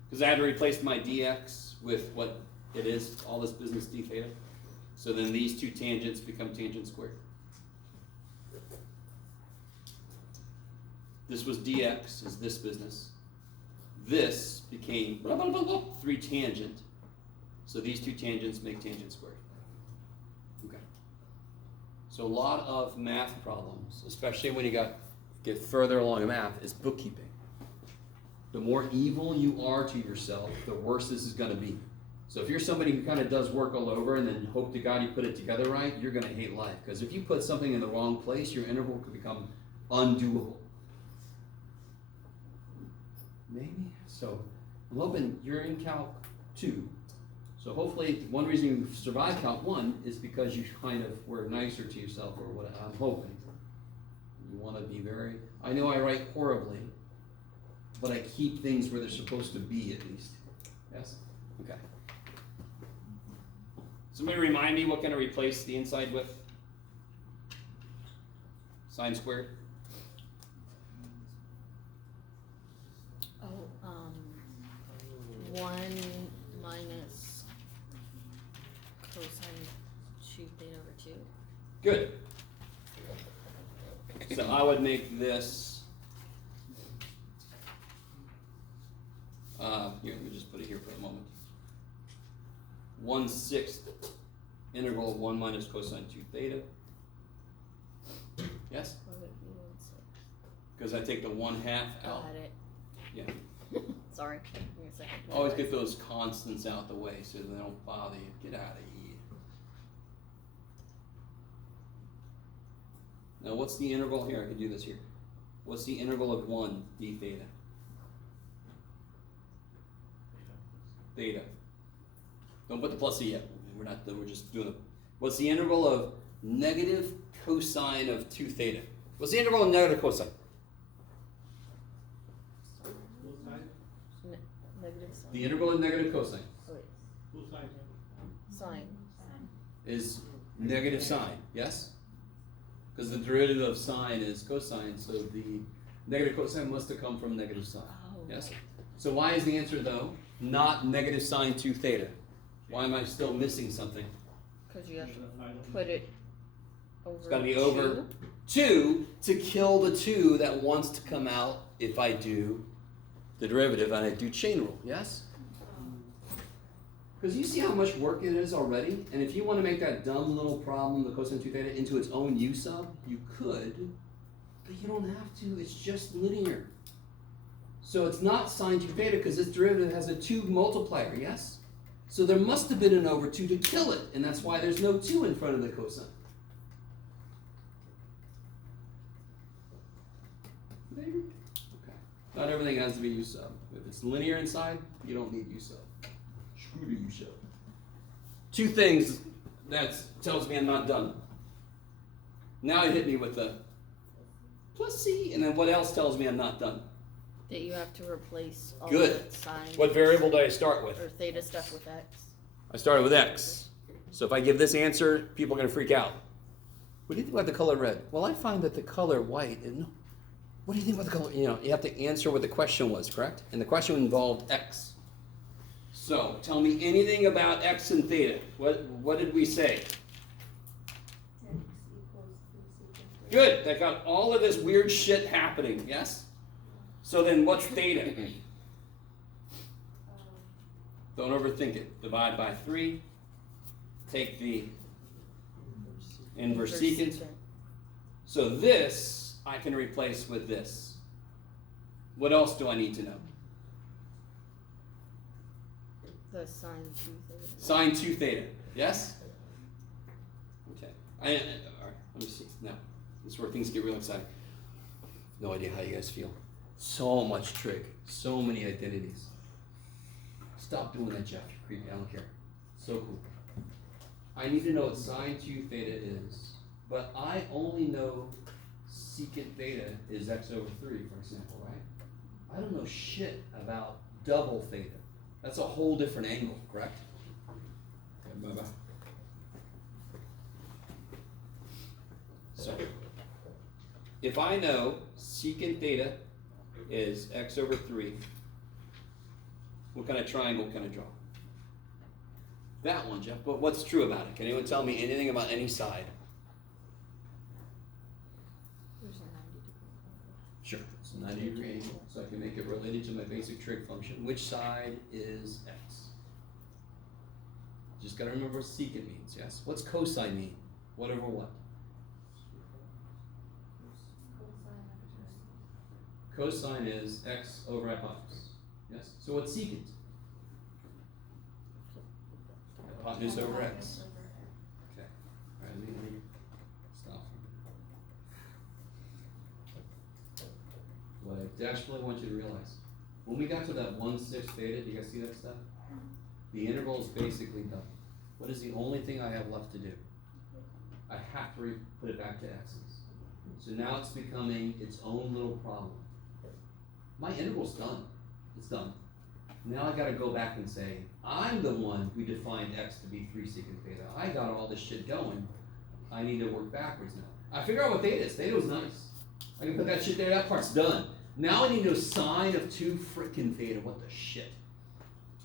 Because I had to replace my dx with what it is, all this business d theta. So then these two tangents become tangent squared. This was dx, is this business. This became 3 tangent. So these two tangents make tangent squared. Okay. So a lot of math problems, especially when you get further along in math, is bookkeeping. The more evil you are to yourself, the worse this is going to be. So if you're somebody who kind of does work all over and then hope to God you put it together right, you're going to hate life. Because if you put something in the wrong place, your integral could become undoable. Maybe. So I'm hoping you're in Calc 2. So hopefully one reason you survived Calc 1 is because you kind of were nicer to yourself, or what I'm hoping. You want to be very, I know I write horribly, but I keep things where they're supposed to be at least. Yes? Okay. Somebody remind me what can I replace the inside with? Sine squared? Oh, 1 minus cosine 2 theta over 2. Good. So I would make this, here, let me just put it here for a moment. 1/6 integral of 1 minus cosine 2 theta. Yes? Why would it be 1/6? Because I take the 1/2 out. Got it. Yeah. Sorry. Give me a second. Always get those constants out the way so they don't bother you. Get out of here. Now what's the integral here? I can do this here. What's the integral of 1 d theta? Theta. Don't put the plus e yet. We're not. We're just doing it. What's the integral of negative cosine of 2 theta? What's the integral of negative cosine? Negative sine. The integral of negative cosine Oh, wait. Sine. is negative sine. Yes. Because the derivative of sine is cosine, so the negative cosine must have come from negative sine. Oh. Yes. So why is the answer though not negative sine 2 theta? Why am I still missing something? Because you have to put it over. It's got to be over 2 to kill the 2 that wants to come out if I do the derivative and I do chain rule. Yes? Because you see how much work it is already? And if you want to make that dumb little problem, the cosine 2 theta, into its own u sub, you could, but you don't have to. It's just linear. So it's not sine 2 theta because this derivative has a 2 multiplier, yes? So there must have been an over 2 to kill it, and that's why there's no 2 in front of the cosine. Maybe? Okay. Not everything has to be u sub. If it's linear inside, you don't need u sub. Screw the u sub. 2 things that tells me I'm not done. Now it hit me with the plus c, and then what else tells me I'm not done? That you have to replace all Good. the sine What variable do I start with? or theta stuff with x. I started with x. So if I give this answer, people are going to freak out. What do you think about the color red? Well, I find that the color white, what do you think about the color? You have to answer what the question was, correct? And the question involved x. So tell me anything about x and theta. What did we say? X equals 3 secant. Good. That got all of this weird shit happening, yes? So then what's theta? Don't overthink it. Divide by 3. Take the inverse secant. So this I can replace with this. What else do I need to know? The sine 2 theta. Sine 2 theta. Yes? Okay. All right, let me see. Now, this is where things get real exciting. No idea how you guys feel. So much trig. So many identities. Stop doing that, Jeff. You're creepy. I don't care. So cool. I need to know what sine 2 theta is, but I only know secant theta is x over 3, for example, right? I don't know shit about double theta. That's a whole different angle, correct? Okay, bye-bye. So, if I know secant theta is x over 3, what kind of triangle can I draw? That one, Jeff. But what's true about it? Can anyone tell me anything about any side? There's a 90 degree angle. Sure. It's a 90-degree angle, so I can make it related to my basic trig function. Which side is x? Just got to remember what secant means, yes? What's cosine mean? What over what? Cosine is x over hypotenuse. Yes? So what's secant? Hypotenuse over x. Okay. All right, let me stop. What I desperately want you to realize, when we got to that 1/6 theta, do you guys see that stuff? The integral is basically done. What is the only thing I have left to do? I have to put it back to x's. So now it's becoming its own little problem. My integral's done. It's done. Now I gotta go back and say, I'm the one who defined x to be 3 secant theta. I got all this shit going. I need to work backwards now. I figure out what theta is. Theta was nice. I can put that shit there, that part's done. Now I need to know sine of 2 frickin' theta. What the shit?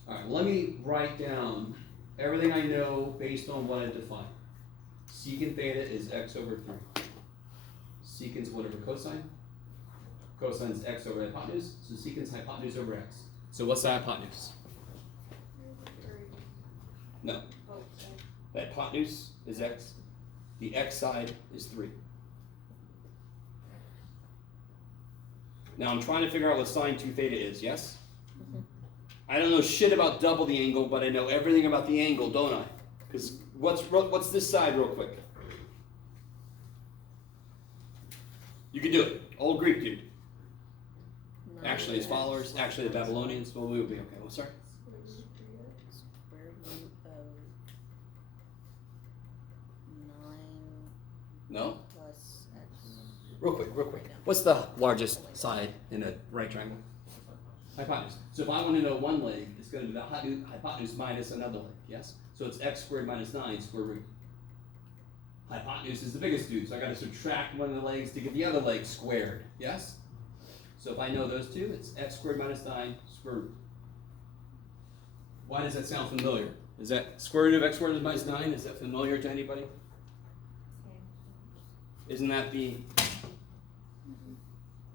Alright, let me write down everything I know based on what I defined. Secant theta is x over 3. Secant's whatever cosine. Cosine is x over hypotenuse, so secant's hypotenuse over x. So what's the hypotenuse? No. The hypotenuse is x. The x side is 3. Now I'm trying to figure out what sine 2 theta is, yes? I don't know shit about double the angle, but I know everything about the angle, don't I? Because what's this side real quick? You can do it. Old Greek dude. Actually, his followers, actually the Babylonians, well, we would be okay. Well, sorry? Square root of 9 No? plus x. Real quick. What's the largest side in a right triangle? Hypotenuse. So if I want to know one leg, it's going to be the hypotenuse minus another leg, yes? So it's x squared minus 9 square root. Hypotenuse is the biggest dude, so I got to subtract one of the legs to get the other leg squared, yes? So if I know those two, it's x squared minus 9 square root. Why does that sound familiar? Is that square root of x squared minus 9? Is that familiar to anybody? Isn't that the...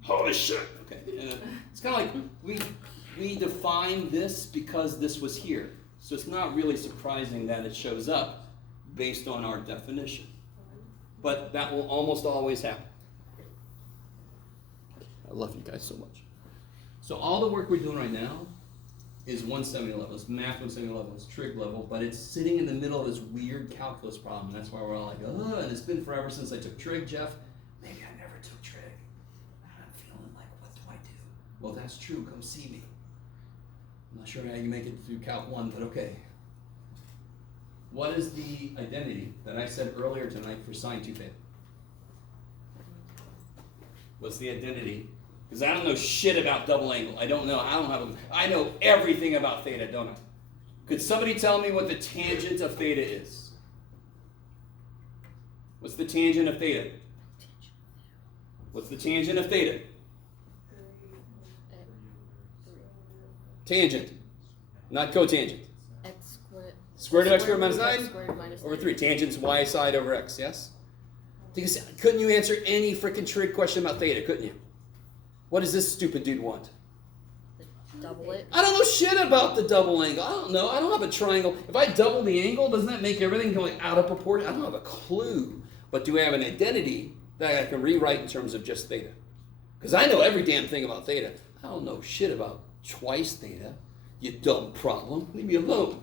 Holy shit! Okay, it's kind of like we defined this because this was here. So it's not really surprising that it shows up based on our definition. But that will almost always happen. I love you guys so much. So all the work we're doing right now is 170 level. It's math 170 level. It's trig level, but it's sitting in the middle of this weird calculus problem. That's why we're all like, oh, and it's been forever since I took trig, Jeff. Maybe I never took trig. I'm feeling like, what do I do? Well, that's true. Come see me. I'm not sure how you make it through Calc 1, but okay. What is the identity that I said earlier tonight for sine 2 theta? What's the identity? Because I don't know shit about double angle. I don't know. I know everything about theta, don't I? Could somebody tell me what the tangent of theta is? What's the tangent of theta? What's the tangent of theta? Tangent, not cotangent. X squared. Square root of x squared minus X 9 squared minus over 9. 3. Tangent's y side over x, yes? Because couldn't you answer any freaking trig question about theta, couldn't you? What does this stupid dude want? double it. I don't know shit about the double angle. I don't know. I don't have a triangle. If I double the angle, doesn't that make everything go like out of proportion? I don't have a clue. But do I have an identity that I can rewrite in terms of just theta? Because I know every damn thing about theta. I don't know shit about twice theta. You dumb problem. Leave me alone.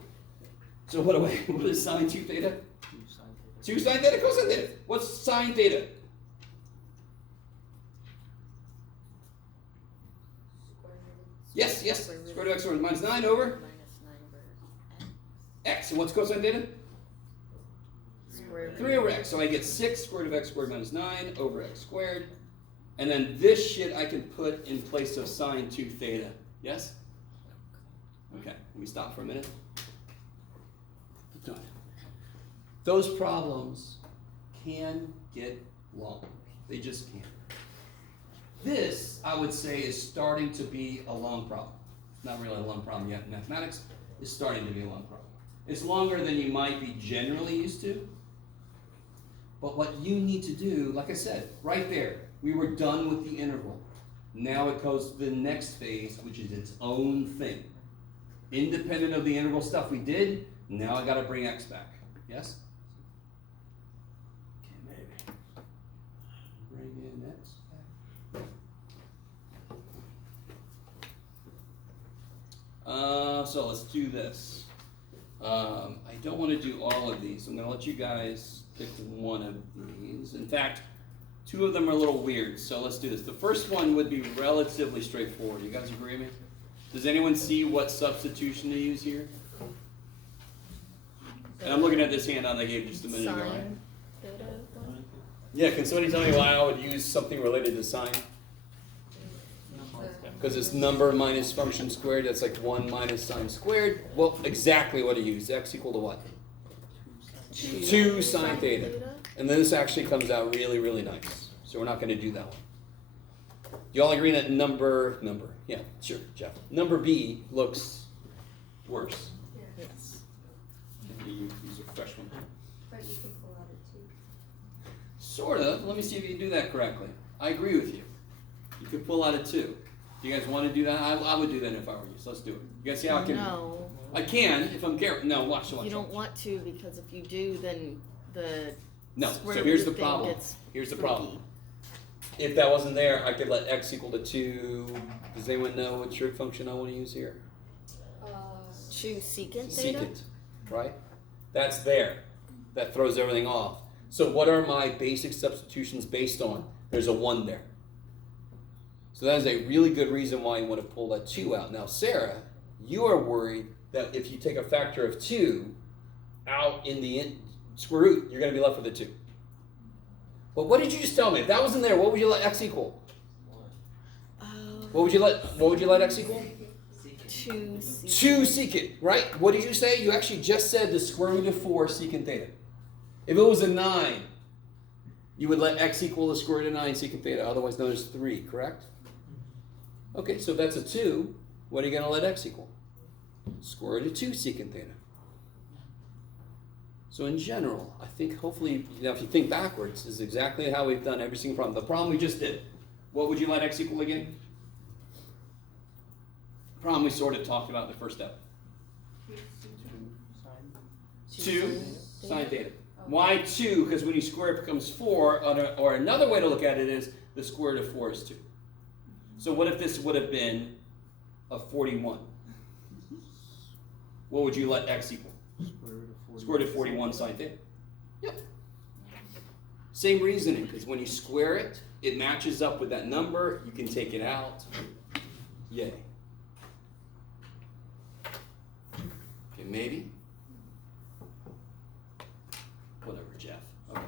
So what is sine 2 theta? 2 sine theta, cosine theta. What's sine theta? Yes. Square root of x squared minus 9 over Minus 9 over x. And what's cosine theta? square root. 3 over x. So I get 6 square root of x squared minus 9 over x squared. And then this shit I can put in place of sine 2 theta. Yes? Okay, let me stop for a minute. Keep going. Those problems can get long. They just can. This, I would say, is starting to be a long problem. It's not really a long problem yet in mathematics. It's starting to be a long problem. It's longer than you might be generally used to. But what you need to do, like I said, right there, we were done with the interval. Now it goes to the next phase, which is its own thing. Independent of the integral stuff we did, now I gotta bring x back. Yes? Okay, maybe. Bring in x back. So let's do this. I don't want to do all of these. I'm going to let you guys pick one of these. In fact, 2 of them are a little weird, so let's do this. The first one would be relatively straightforward. You guys agree with me? Does anyone see what substitution to use here? And I'm looking at this handout I gave just a minute ago, right? Sine theta one? Yeah, can somebody tell me why I would use something related to sine? Because it's number minus function squared, that's like 1 minus sine squared. Well, exactly what I use. X equal to what? 2 sine theta. And then this actually comes out really, really nice. So we're not going to do that one. You all agree that number, yeah, sure, Jeff. Number B looks worse. Yes. Use a fresh one. But you can pull out a 2. Sort of. Let me see if you can do that correctly. I agree with you. You could pull out a 2. Do you guys want to do that? I would do that if I were you. So let's do it. You guys see how I can? No. I can if I'm careful. No, watch. You don't want to, because if you do, then the No. square So here's root the thing problem. gets Here's the freaky. problem. If that wasn't there, I could let x equal to 2. Does anyone know what trig function I want to use here? Choose secant theta. Secant, right? That's there. That throws everything off. So what are my basic substitutions based on? There's a 1 there. So that is a really good reason why you want to pull that 2 out. Now, Sarah, you are worried that if you take a factor of 2 out in the square root, you're going to be left with a 2. But what did you just tell me? If that wasn't there, what would you let x equal? What would you let x equal? 2 secant. 2 secant, right? What did you say? You actually just said the square root of 4 secant theta. If it was a 9, you would let x equal the square root of 9 secant theta, otherwise known as 3, correct? Okay, so if that's a 2, what are you going to let x equal? Square root of 2 secant theta. So in general, I think hopefully, if you think backwards, is exactly how we've done every single problem. The problem we just did, what would you let x equal again? Problem we sort of talked about in the first step. 2 sine theta. Why 2? Because when you square it becomes 4, or another way to look at it is the square root of 4 is 2. So what if this would have been a 41? What would you let x equal? Square root of 41 sine theta. Yep. Same reasoning, because when you square it, it matches up with that number. You can take it out. Yay. Okay, maybe. Whatever, Jeff. Okay.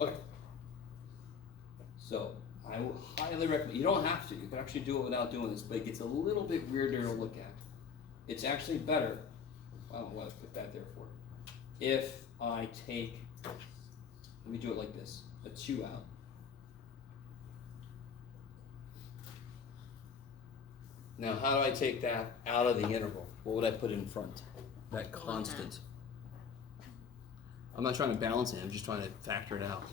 Okay. So I will highly recommend. You don't have to. You can actually do it without doing this, but it gets a little bit weirder to look at. It's actually better. I don't know what I put that there for. If I take, let me do it like this: a 2 out. Now, how do I take that out of the integral? What would I put in front? That constant. I'm not trying to balance it. I'm just trying to factor it out.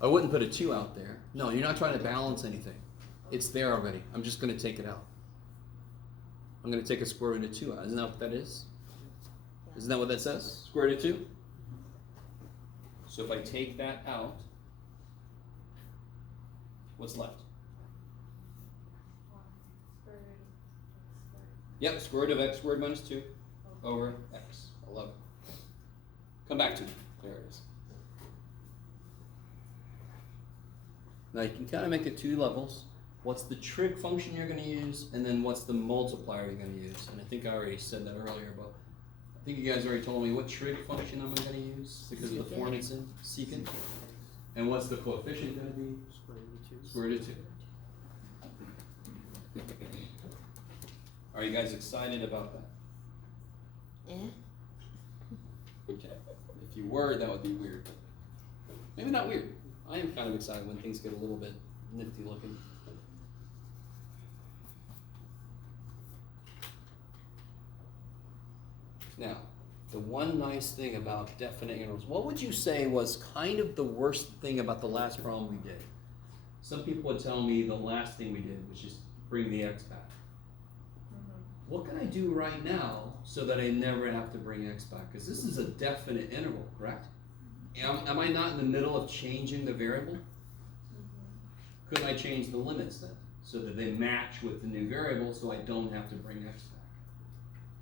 I wouldn't put a 2 out there. No, you're not trying to balance anything. It's there already. I'm just going to take it out. I'm going to take a square root of 2 out. Isn't that what that is? Isn't that what that says? Square root of 2? So if I take that out, what's left? Yep, square root of x squared minus 2 over x, 11. Come back to me. There it is. Now you can kind of make it 2 levels. What's the trig function you're going to use, and then what's the multiplier you're going to use? And I think I already said that earlier, but I think you guys already told me what trig function I'm going to use because of the form it's in, secant. And what's the coefficient going to be? Square root of 2. Are you guys excited about that? Okay. If you were, that would be weird. Maybe not weird. I am kind of excited when things get a little bit nifty looking. Now, the one nice thing about definite intervals, what would you say was kind of the worst thing about the last problem we did? Some people would tell me the last thing we did was just bring the x back. What can I do right now so that I never have to bring x back? Because this is a definite interval, correct? Am I not in the middle of changing the variable? Could I change the limits then so that they match with the new variable so I don't have to bring x back?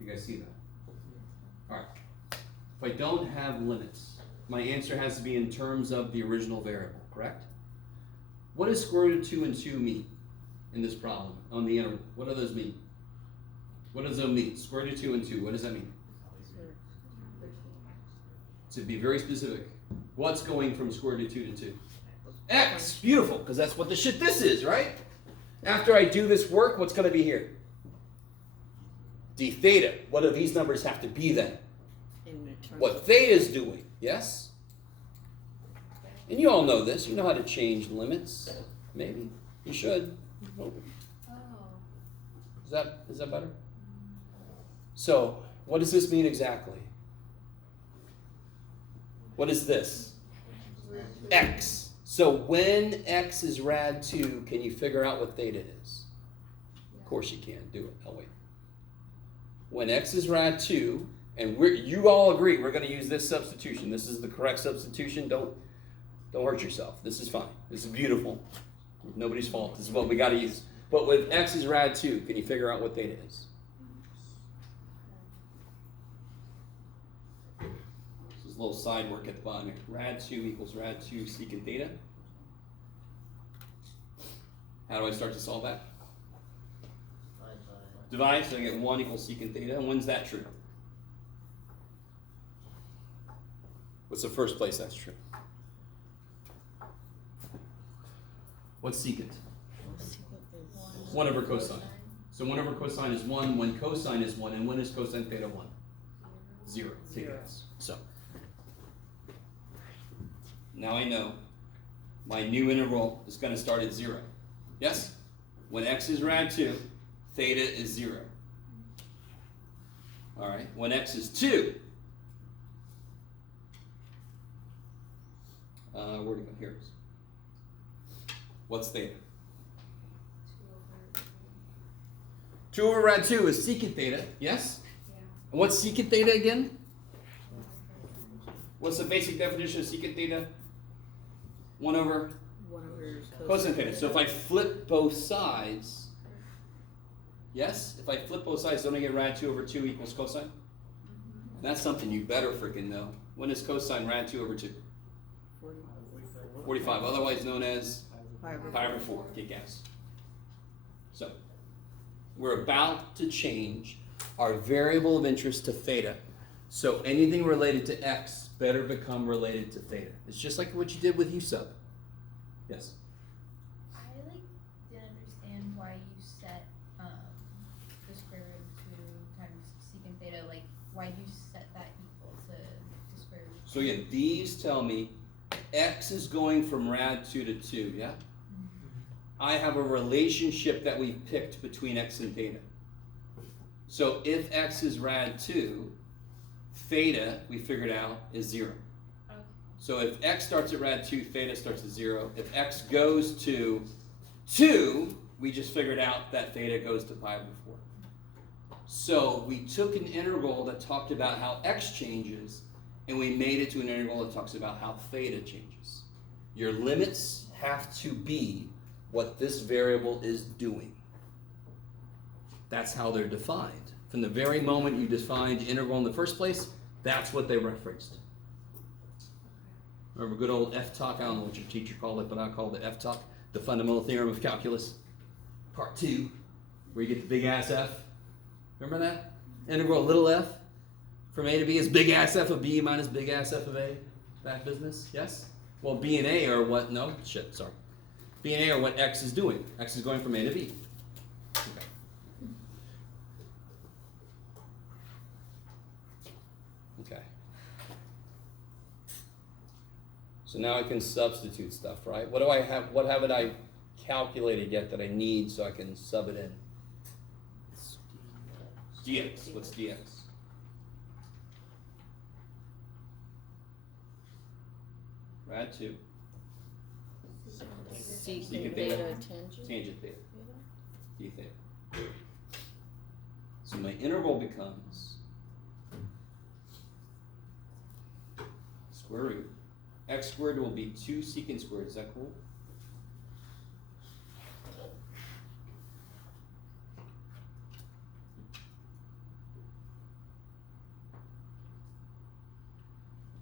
You guys see that? All right. If I don't have limits, my answer has to be in terms of the original variable, correct? What does square root of 2 and 2 mean in this problem on the interval? What do those mean? What does that mean? Square root of 2 and 2, what does that mean? To be very specific, what's going from square root of 2 to 2? X! Beautiful, because that's what the shit this is, right? After I do this work, what's going to be here? D theta. What do these numbers have to be then? What theta is doing, yes? And you all know this. You know how to change limits. Maybe. You should. Oh. Is that better? So, what does this mean exactly? What is this? X. So when x is rad 2, can you figure out what theta is? Of course you can. Do it. I'll wait. When x is rad 2, and you all agree we're going to use this substitution. This is the correct substitution. Don't hurt yourself. This is fine. This is beautiful. Nobody's fault. This is what we got to use. But with x is rad 2, can you figure out what theta is? This is a little side work at the bottom here. Rad 2 equals rad 2 secant theta. How do I start to solve that? Divide, so I get 1 equals secant theta. And when's that true? What's the first place that's true? What's secant? 1 over cosine. So 1 over cosine is 1 when cosine is 1. And when is cosine theta 1? 0. Take S. So now I know my new interval is going to start at 0. Yes? When x is rad 2, theta is 0. All right. When x is 2, where'd it go? Here it is. What's theta? 2 over rad 2 is secant theta, yes? Yeah. And what's secant theta again? What's the basic definition of secant theta? 1 over cosine theta. So if I flip both sides, yes? If I flip both sides, don't I get rad 2 over 2 equals cosine? That's something you better freaking know. When is cosine rad 2 over 2? 45, otherwise known as pi over 4. Kick ass. So, we're about to change our variable of interest to theta. So anything related to x better become related to theta. It's just like what you did with u sub. Yes? I didn't understand why you set the square root of 2 times secant theta, why do you set that equal to square root? So again, these tell me x is going from rad 2 to 2, yeah? I have a relationship that we picked between x and theta. So if x is rad 2, theta, we figured out, is 0. Okay. So if x starts at rad 2, theta starts at 0. If x goes to 2, we just figured out that theta goes to pi over 4. So we took an integral that talked about how x changes, and we made it to an integral that talks about how theta changes. Your limits have to be what this variable is doing. That's how they're defined. From the very moment you defined integral in the first place, that's what they referenced. Remember good old F-talk? I don't know what your teacher called it, but I called it F-talk, the fundamental theorem of calculus, part 2, where you get the big ass F. Remember that? Integral of little f from a to b is big ass F of b minus big ass F of a. That business? Yes? Well, b and a are what, no, shit, sorry. B and a are what x is doing. X is going from a to b. Okay. Okay. So now I can substitute stuff, right? What do I have? What haven't I calculated yet that I need so I can sub it in? Dx. What's dx? Rad 2. Secant Secant theta theta. tangent. Tangent theta. D theta. So my integral becomes square root. X squared will be 2 secant squared. Is that cool?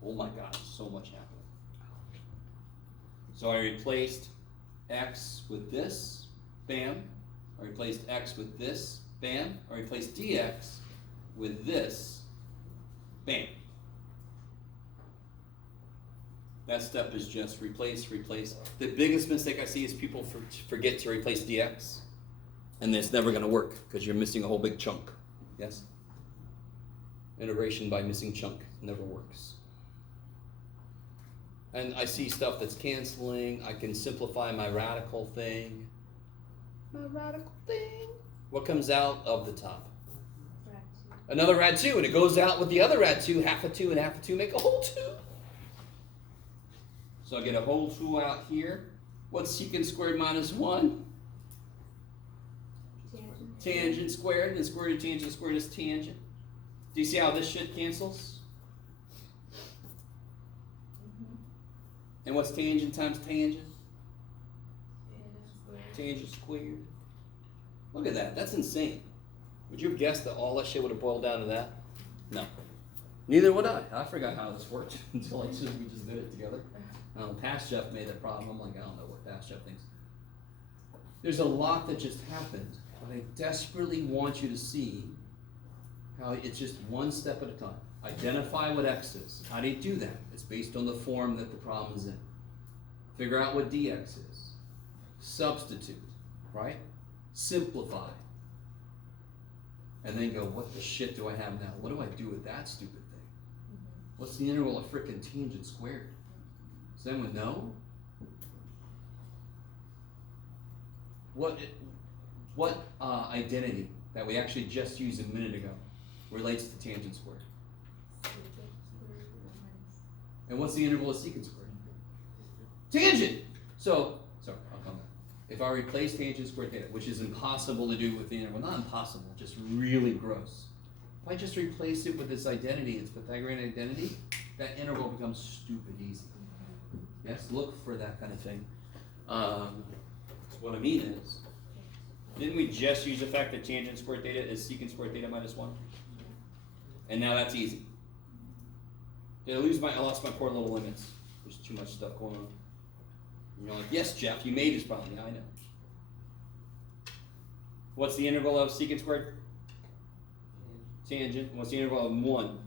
Oh my gosh, so much happening. So I replaced x with this, bam. I replaced x with this, bam. I replaced dx with this, bam. That step is just replace, replace. The biggest mistake I see is people forget to replace dx, and it's never going to work because you're missing a whole big chunk. Yes? Integration by missing chunk never works. And I see stuff that's canceling. I can simplify my radical thing. My radical thing. What comes out of the top? Rad 2. Another rad 2, and it goes out with the other rad 2. Half a 2 and half a 2 make a whole 2. So I get a whole 2 out here. What's secant squared minus 1? Tangent. Tangent squared, and square root of tangent squared is tangent. Do you see how this shit cancels? And what's tangent times tangent? Tangent squared. Look at that. That's insane. Would you have guessed that all that shit would have boiled down to that? No. Neither would I. I forgot how this worked until we just did it together. Past Jeff made that problem. I'm like, I don't know what Past Jeff thinks. There's a lot that just happened, but I desperately want you to see how it's just one step at a time. Identify what x is. How do you do that? It's based on the form that the problem is in. Figure out what dx is. Substitute, right? Simplify. And then go, what the shit do I have now? What do I do with that stupid thing? What's the integral of frickin' tangent squared? Does anyone know? What identity that we actually just used a minute ago relates to tangent squared? And what's the integral of secant squared? Tangent! So, sorry, I'll come back. If I replace tangent squared theta, which is impossible to do with the integral, not impossible, just really gross. If I just replace it with this identity, its Pythagorean identity, that integral becomes stupid easy. Yes, look for that kind of thing. What I mean is, didn't we just use the fact that tangent squared theta is secant squared theta minus 1? And now that's easy. Did I lost my poor little limits. There's too much stuff going on. And you're like, yes, Jeff, you made this problem. Yeah, I know. What's the integral of secant squared? Tangent. What's the integral of 1?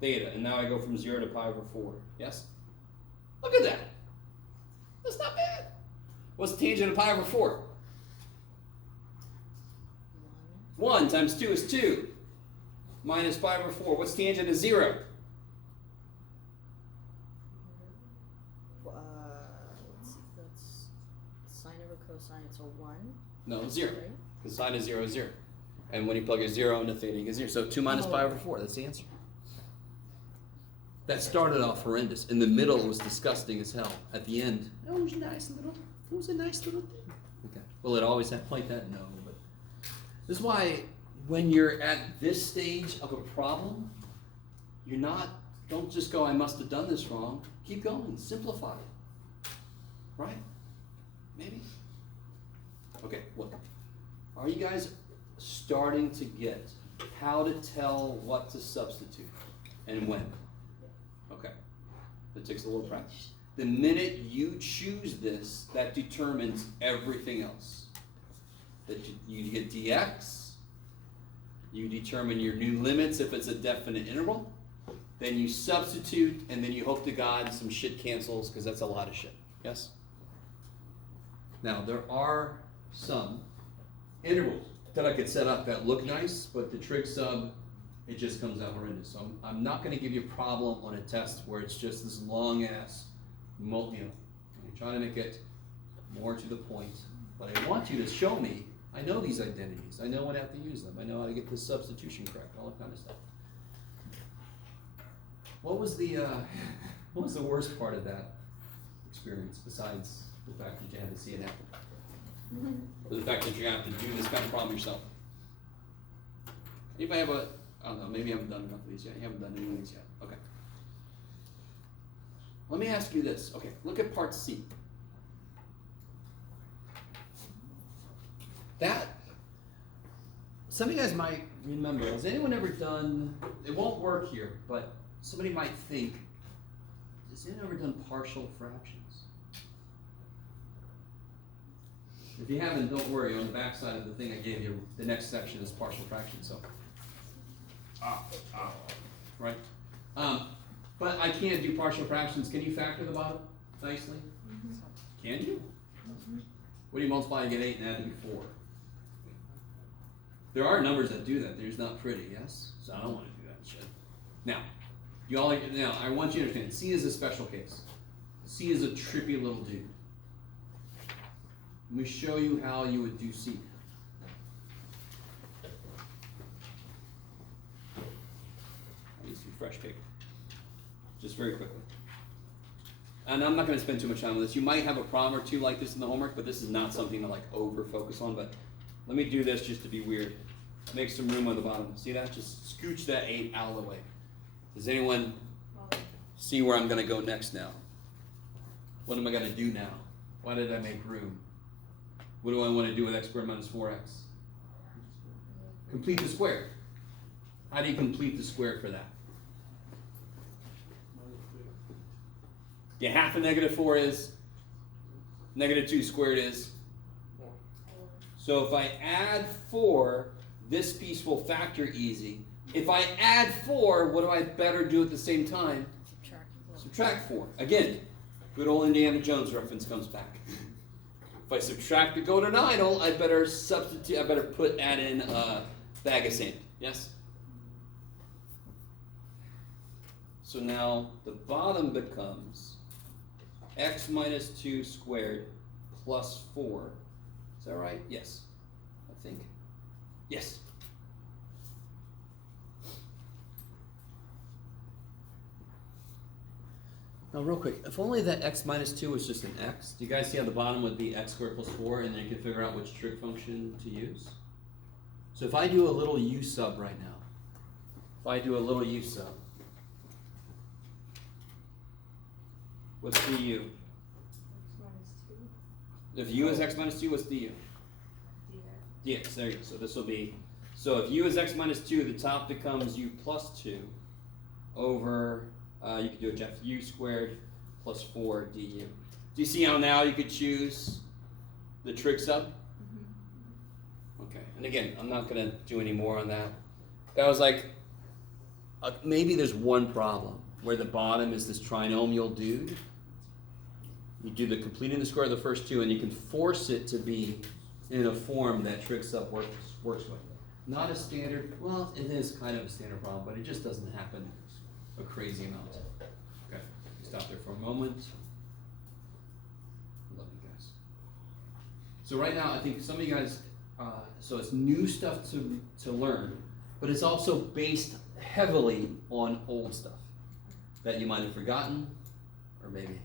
Theta. And now I go from 0 to pi over 4. Yes? Look at that. That's not bad. What's tangent of pi over 4? 1 times 2 is 2. Minus pi over 4. What's tangent of 0? Let's see, that's sine over cosine, so 1. No, 0. Right? Because sine is 0 is 0. And when you plug a 0 into theta, you get 0. So 2 minus pi over 4. That's the answer. That started off horrendous. In the middle, it was disgusting as hell. At the end, it was nice little. It was a nice little thing. Okay. Will it always happen like that? No. But this is why when you're at this stage of a problem, you're not. Don't just go, I must have done this wrong. Keep going. Simplify it. Right? Maybe. Okay. Look. Are you guys starting to get how to tell what to substitute and when? Okay. That takes a little practice. The minute you choose this, that determines everything else. That you get dx, you determine your new limits if it's a definite interval, then you substitute, and then you hope to God some shit cancels, because that's a lot of shit. Yes? Now, there are some intervals that I could set up that look nice, but the trig sub, it just comes out horrendous. So I'm not going to give you a problem on a test where it's just this long ass, I'm trying to make it more to the point. But I want you to show me, I know these identities, I know when I have to use them, I know how to get the substitution correct, all that kind of stuff. What was the worst part of that experience besides the fact that you had to see an apple? Or the fact that you're going to have to do this kind of problem yourself? Anybody have I don't know, maybe you haven't done enough of these yet. You haven't done any of these yet. Okay. Let me ask you this. Okay, look at part C. That, some of you guys might remember, has anyone ever done, it won't work here, but somebody might think, has anyone ever done partial fractions? If you haven't, don't worry, on the back side of the thing I gave you, the next section is partial fractions, so. Right? But I can't do partial fractions. Can you factor the bottom nicely? Mm-hmm. Can you? Mm-hmm. What do you multiply to get 8 and add to be 4? There are numbers that do that. They're just not pretty, yes? So I don't want to do that shit. Now, I want you to understand, C is a special case. C is a trippy little dude. Let me show you how you would do C. I need some fresh paper. Just very quickly. And I'm not going to spend too much time on this. You might have a problem or two like this in the homework, but this is not something to like over focus on. But let me do this just to be weird. Make some room on the bottom. See that? Just scooch that 8 out of the way. Does anyone see where I'm going to go next now? What am I going to do now? Why did I make room? What do I want to do with x squared minus 4x? Complete the square. How do you complete the square for that? Yeah, half of negative 4 is? Negative 2 squared is? So if I add 4, this piece will factor easy. If I add 4, what do I better do at the same time? Subtract 4. Again, good old Indiana Jones reference comes back. If I subtract the golden idol, I better substitute, add in a bag of sand. Yes? So now the bottom becomes x minus 2 squared plus 4. Is that right? Yes. I think. Yes. Now real quick, if only that x minus 2 was just an x, do you guys see how the bottom would be x squared plus 4, and then you can figure out which trig function to use? So if I do a little u sub right now, what's du? If u is x minus 2, what's du? dx, there you go. So this will be, so if u is x minus 2, the top becomes u plus 2 over, you could do it, Jeff, u squared plus 4 du. Do you see how now you could choose the trig sub? Mm-hmm. Okay, and again, I'm not going to do any more on that. That was like, maybe there's one problem where the bottom is this trinomial dude. You do the completing the square of the first 2, and you can force it to be in a form that trig sub works with. Not a standard, well, it is kind of a standard problem, but it just doesn't happen a crazy amount. Okay, stop there for a moment. Love you guys. So right now, I think some of you guys, so it's new stuff to learn, but it's also based heavily on old stuff. that you might have forgotten, or maybe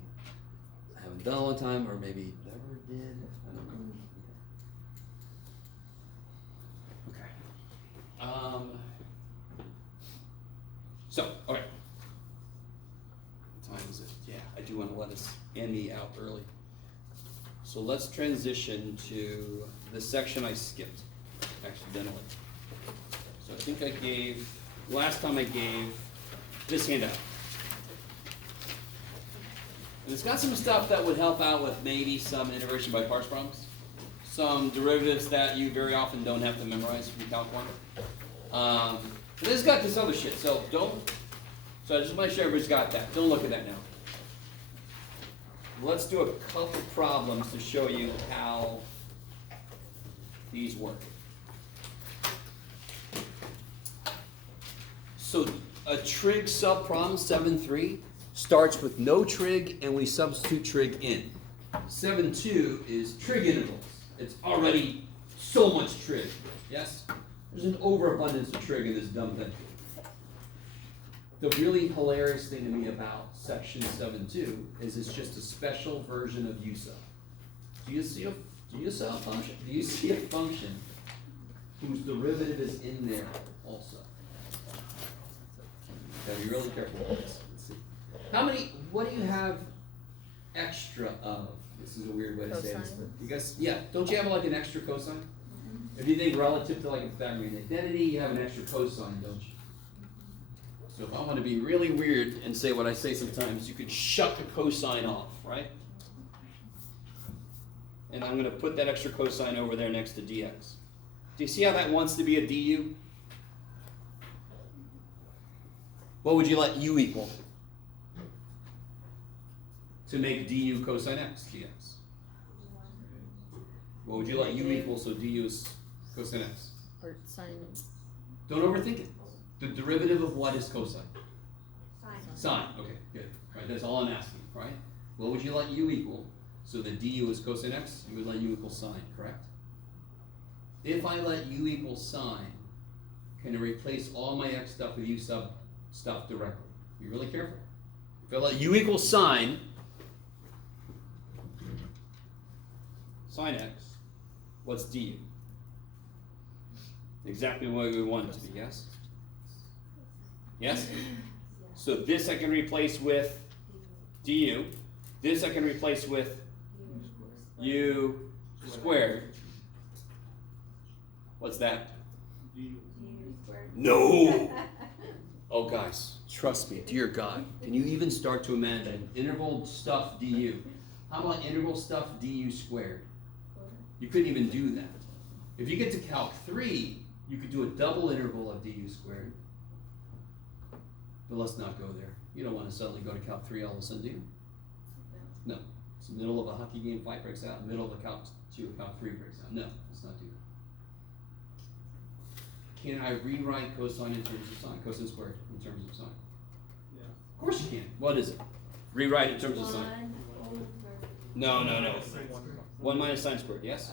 I haven't done in a long time, or maybe never did. I don't know. Okay. So, okay. What time is it? Yeah, I do want to let us end me out early. So let's transition to the section I skipped accidentally. So I think last time I gave this handout. And it's got some stuff that would help out with maybe some integration by parts problems. Some derivatives that you very often don't have to memorize from Calc 1. But this has got this other shit, so I just want to make sure everybody's got that. Don't look at that now. Let's do a couple problems to show you how these work. So a trig subproblem 7.3 starts with no trig and we substitute trig in. 7.2 is trig intervals. It's already so much trig. Yes? There's an overabundance of trig in this dumb thing. The really hilarious thing to me about section 7.2 is it's just a special version of u sub. Do you see a function? Do you see a function whose derivative is in there also? Gotta be really careful with this. Let's see. What do you have extra of? This is a weird way to say this. Cosine. You guys, yeah, don't you have like an extra cosine? If you think relative to like a Pythagorean identity, you have an extra cosine, don't you? So if I want to be really weird and say what I say sometimes, you could shut the cosine off, right? And I'm going to put that extra cosine over there next to dx. Do you see how that wants to be a du? What would you let u equal to make du cosine x dx? What would you let u equal so du is cosine x? Or sine. Don't overthink it. The derivative of what is cosine? Sine. Sine. Okay, good. Right, that's all I'm asking, right? What would you let u equal so that du is cosine x? You would let u equal sine, correct? If I let u equal sine, can I replace all my x stuff with u sub stuff directly? Be really careful. If I let u equal sine x, what's du? Exactly what we want it to be, yes? Yes? So this I can replace with du. This I can replace with u squared. What's that? No! Oh guys, trust me, dear God, can you even start to imagine integral stuff du? How about integral stuff du squared? You couldn't even do that. If you get to Calc 3, you could do a double integral of du squared. But let's not go there. You don't want to suddenly go to Calc 3 all of a sudden, do you? No. It's the middle of a hockey game, fight breaks out, middle of a Calc 2, Calc 3 breaks out. No, let's not do that. Can I rewrite cosine in terms of sine? Cosine squared in terms of sine? Yeah. Of course you can. What is it? Rewrite in terms of sine. 1 over. No, no, no. 1 minus sine squared, yes?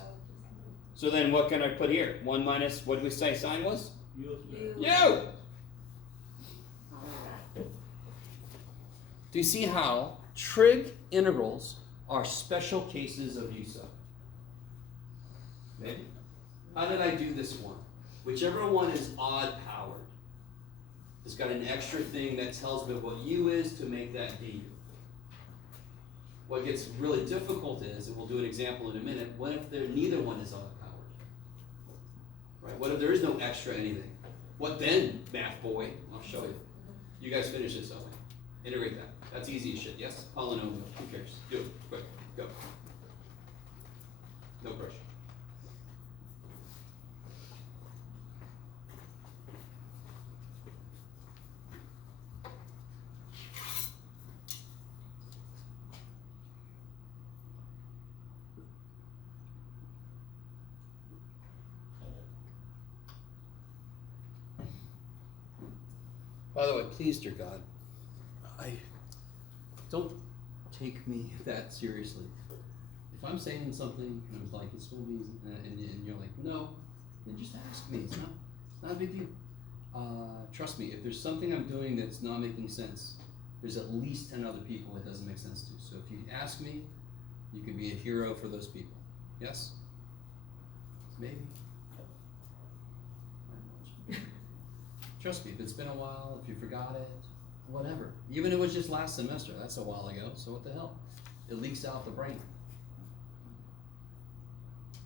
So then what can I put here? 1 minus, what did we say sine was? U! Do you see how trig integrals are special cases of u sub? Maybe? How did I do this one? Whichever one is odd powered, it's got an extra thing that tells me what u is to make that du. What gets really difficult is, and we'll do an example in a minute, what if neither one is odd powered? Right? What if there is no extra anything? What then, math boy? I'll show you. You guys finish this that way. Integrate that. That's easy as shit, yes? Polynomial. Who cares? Do it. Quick. Go. No pressure. By the way, please, dear God, don't take me that seriously. If I'm saying something and I'm like, it's going to be, and you're like, no, then just ask me. It's not a big deal. Trust me, if there's something I'm doing that's not making sense, there's at least 10 other people it doesn't make sense to. So if you ask me, you can be a hero for those people. Yes? Maybe. Trust me, if it's been a while, if you forgot it, whatever. Even if it was just last semester, that's a while ago, so what the hell? It leaks out the brain.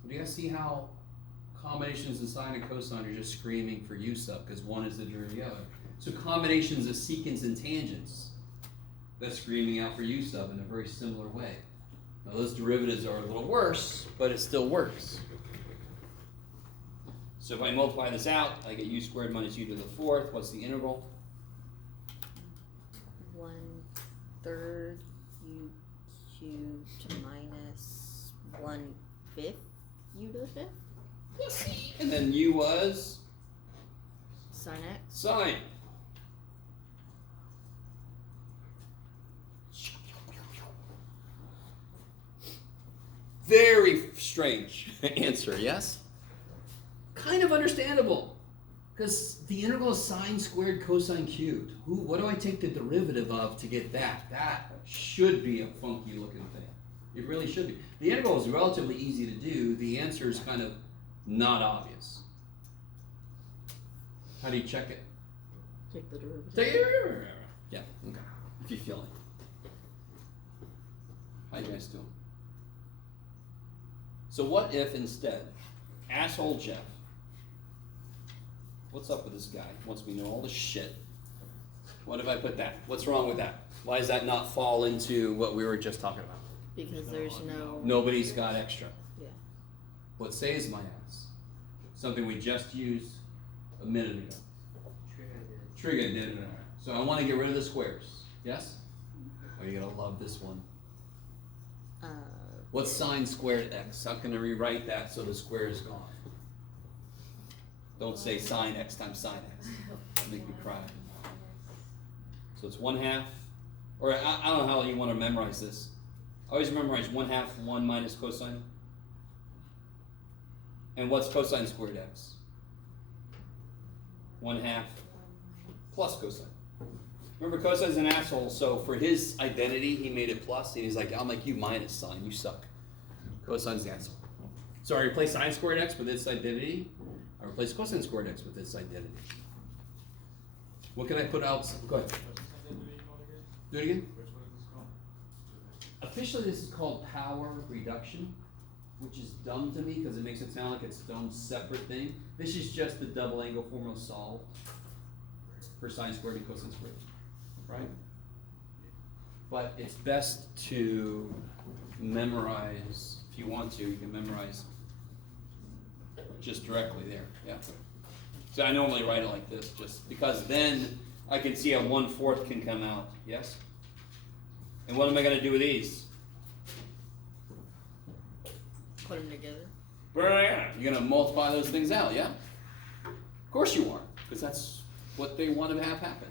Do you guys see how combinations of sine and cosine are just screaming for u sub because one is the derivative of the other? So combinations of secants and tangents, that's screaming out for u sub in a very similar way. Now those derivatives are a little worse, but it still works. So if I multiply this out, I get u squared minus u to the fourth. What's the integral? 1/3 u cubed minus 1/5 u to the fifth. And then u was Sin x. sine. Very strange answer, yes? Kind of understandable. Because the integral is sine squared cosine cubed. What do I take the derivative of to get that? That should be a funky looking thing. It really should be. The integral is relatively easy to do. The answer is kind of not obvious. How do you check it? Take the derivative. Take it. Yeah, okay. If you feel it. How you guys doing? So what if instead, asshole Jeff, what's up with this guy? Wants me to know all this shit. What if I put that? What's wrong with that? Why does that not fall into what we were just talking about? Because there's no. Nobody's got extra. Yeah. What saves my ass? Something we just used a minute ago. Trig did it. So I want to get rid of the squares. Yes? Oh, you're going to love this one. What's sine squared x? How can I rewrite that so the square is gone? Don't say sine x times sine x. That'll make me cry. So it's 1/2, or I don't know how you want to memorize this. I always memorize 1/2 1 minus cosine. And what's cosine squared x? 1/2 plus cosine. Remember, cosine's an asshole, so for his identity, he made it plus, and he's like, I'll make you minus sine, you suck. Cosine's the asshole. So I replace sine squared x with its identity. I replace cosine squared x with its identity. What can I put out? Go ahead. Do it again. Officially, this is called power reduction, which is dumb to me because it makes it sound like it's its own separate thing. This is just the double angle formula solved for sine squared and cosine squared, right? But it's best to memorize, if you want to, you can memorize just directly there, yeah. So I normally write it like this, just because then I can see how 1/4 can come out, yes? And what am I going to do with these? Put them together. You're going to multiply those things out, yeah? Of course you are, because that's what they want to have happen.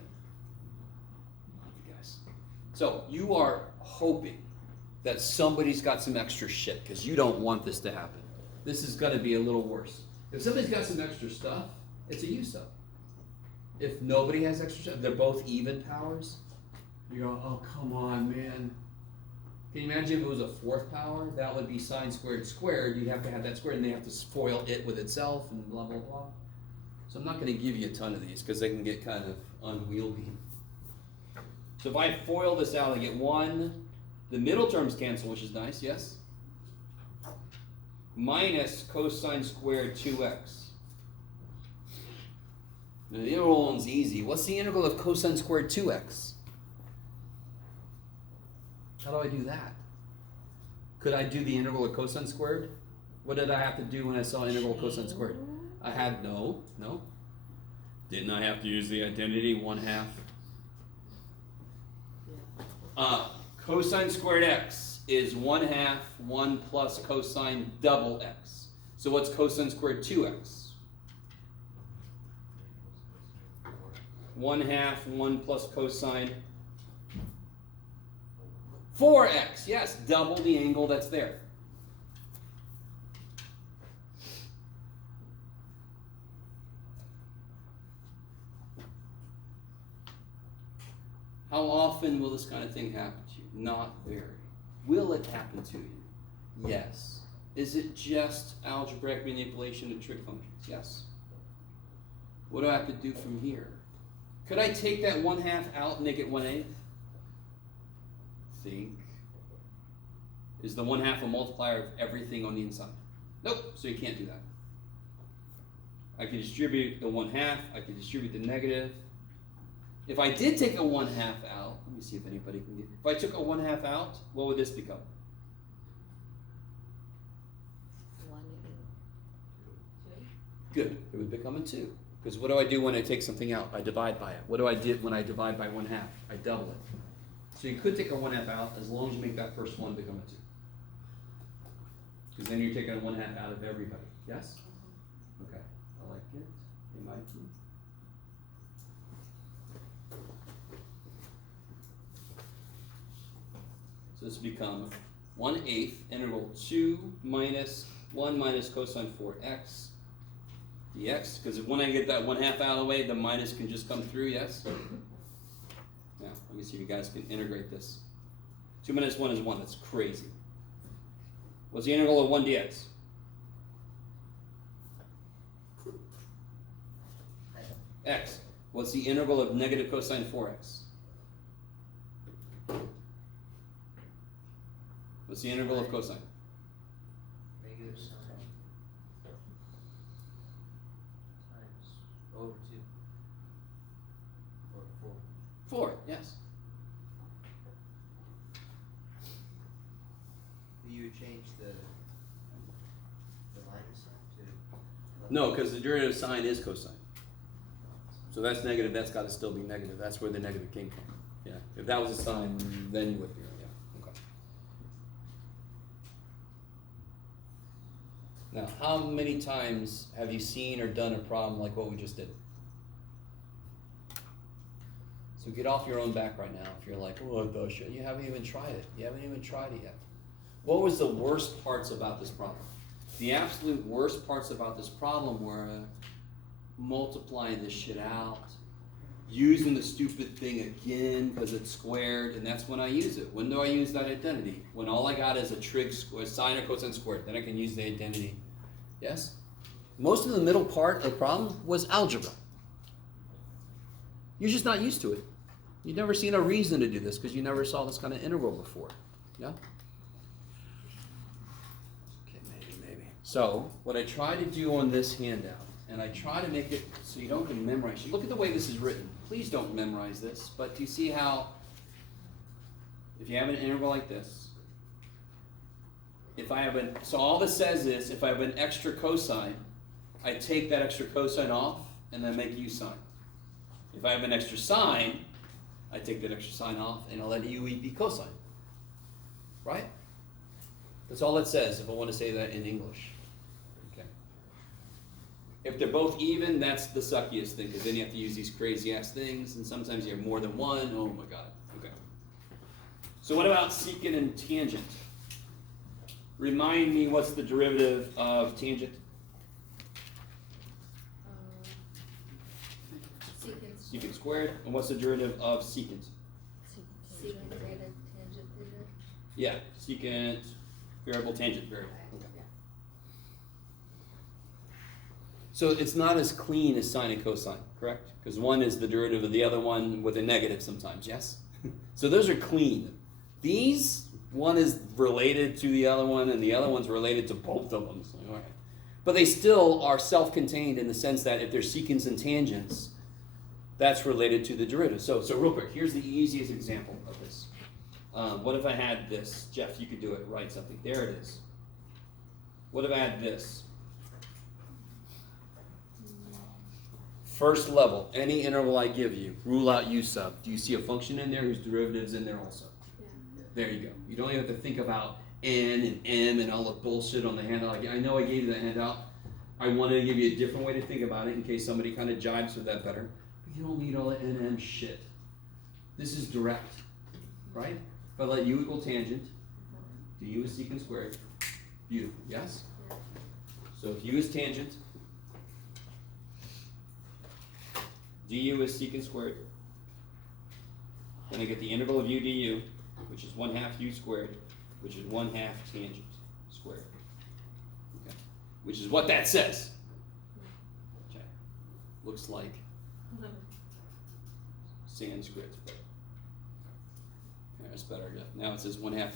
You guys. So you are hoping that somebody's got some extra shit, because you don't want this to happen. This is going to be a little worse. If somebody's got some extra stuff, it's a u sub. If nobody has extra stuff, they're both even powers, you go, oh, come on, man. Can you imagine if it was a 4th power? That would be sine squared squared. You'd have to have that squared, and they have to FOIL it with itself, and blah, blah, blah. So I'm not going to give you a ton of these, because they can get kind of unwieldy. So if I FOIL this out, I get 1. The middle terms cancel, which is nice, yes? Minus cosine squared 2x. Now, the integral one's easy. What's the integral of cosine squared 2x? How do I do that? Could I do the integral of cosine squared? What did I have to do when I saw integral of cosine squared? I had no. Didn't I have to use the identity 1/2? Cosine squared x is 1/2 1 plus cosine double x. So what's cosine squared 2x? 1/2 1 plus cosine 4x. Yes, double the angle that's there. How often will this kind of thing happen to you? Not very. Will it happen to you? Yes. Is it just algebraic manipulation of trig functions? Yes. What do I have to do from here? Could I take that 1/2 out and make it 1/8? Think. Is the 1/2 a multiplier of everything on the inside? Nope, so you can't do that. I can distribute the 1/2, I can distribute the negative. If I did take a 1/2 out, let me see if anybody can get, if I took a 1/2 out, what would this become? 1/8. Good, it would become a 2. Because what do I do when I take something out? I divide by it. What do I do when I divide by 1/2? I double it. So you could take a 1/2 out as long as you make that first one become a 2. Because then you're taking a 1/2 out of everybody. Yes? Okay, I like it. It might be. So this will become 1/8 integral 2 minus 1 minus cosine 4x dx. Because when I get that 1/2 out of the way, the minus can just come through, yes? Now, let me see if you guys can integrate this. 2 minus 1 is 1. That's crazy. What's the integral of 1 dx? X. What's the integral of negative cosine 4x? What's the integral of cosine? Negative sine times over 2 or 4. 4, yes. You would change the minus sign to No, because the derivative sign is cosine. So that's negative, that's got to still be negative. That's where the negative came from. Yeah. If that was a sign, then you would be, yeah. Okay. Now, how many times have you seen or done a problem like what we just did? So get off your own back right now if you're like, oh gosh, you haven't even tried it. You haven't even tried it yet. What was the worst parts about this problem? The absolute worst parts about this problem were multiplying this shit out, using the stupid thing again because it's squared, and that's when I use it. When do I use that identity? When all I got is a trig square, sine or cosine squared, then I can use the identity. Yes? Most of the middle part of the problem was algebra. You're just not used to it. You've never seen a reason to do this because you never saw this kind of integral before. Yeah? Okay, maybe. So, what I try to do on this handout, and I try to make it so you don't can memorize. Look at the way this is written. Please don't memorize this, but do you see how, if you have an integral like this, so all this says is, if I have an extra cosine, I take that extra cosine off and then make u sine. If I have an extra sine, I take that extra sine off and I'll let u be cosine. Right? That's all it says if I want to say that in English. Okay. If they're both even, that's the suckiest thing, because then you have to use these crazy ass things, and sometimes you have more than one. Oh my god. Okay. So what about secant and tangent? Remind me, what's the derivative of tangent? Secant squared. And what's the derivative of secant? Secant theta, tangent theta. Yeah, secant variable, tangent variable. Okay. So it's not as clean as sine and cosine, correct? Because one is the derivative of the other one with a negative sometimes, yes? So those are clean. These, one is related to the other one, and the other one's related to both of them. So, all right. But they still are self-contained in the sense that if they're secants and tangents, that's related to the derivative. So real quick, here's the easiest example of this. What if I had this? Jeff, you could do it. Write something. There it is. What if I had this? First level, any interval I give you, rule out u sub. Do you see a function in there whose derivative's in there also? Yeah. There you go. You don't even have to think about n and m and all the bullshit on the handout. I know I gave you that handout. I wanted to give you a different way to think about it in case somebody kind of jibes with that better. But you don't need all the n and m shit. This is direct, right? If I let u equal tangent, do u is secant squared, beautiful, yes? Yeah. So if u is tangent, du is secant squared, then I get the integral of u du, which is 1/2 u squared, which is 1/2 tangent squared. Okay. Which is what that says. Okay. Looks like Sanskrit. But yeah, that's better. Yeah. Now it says 1/2.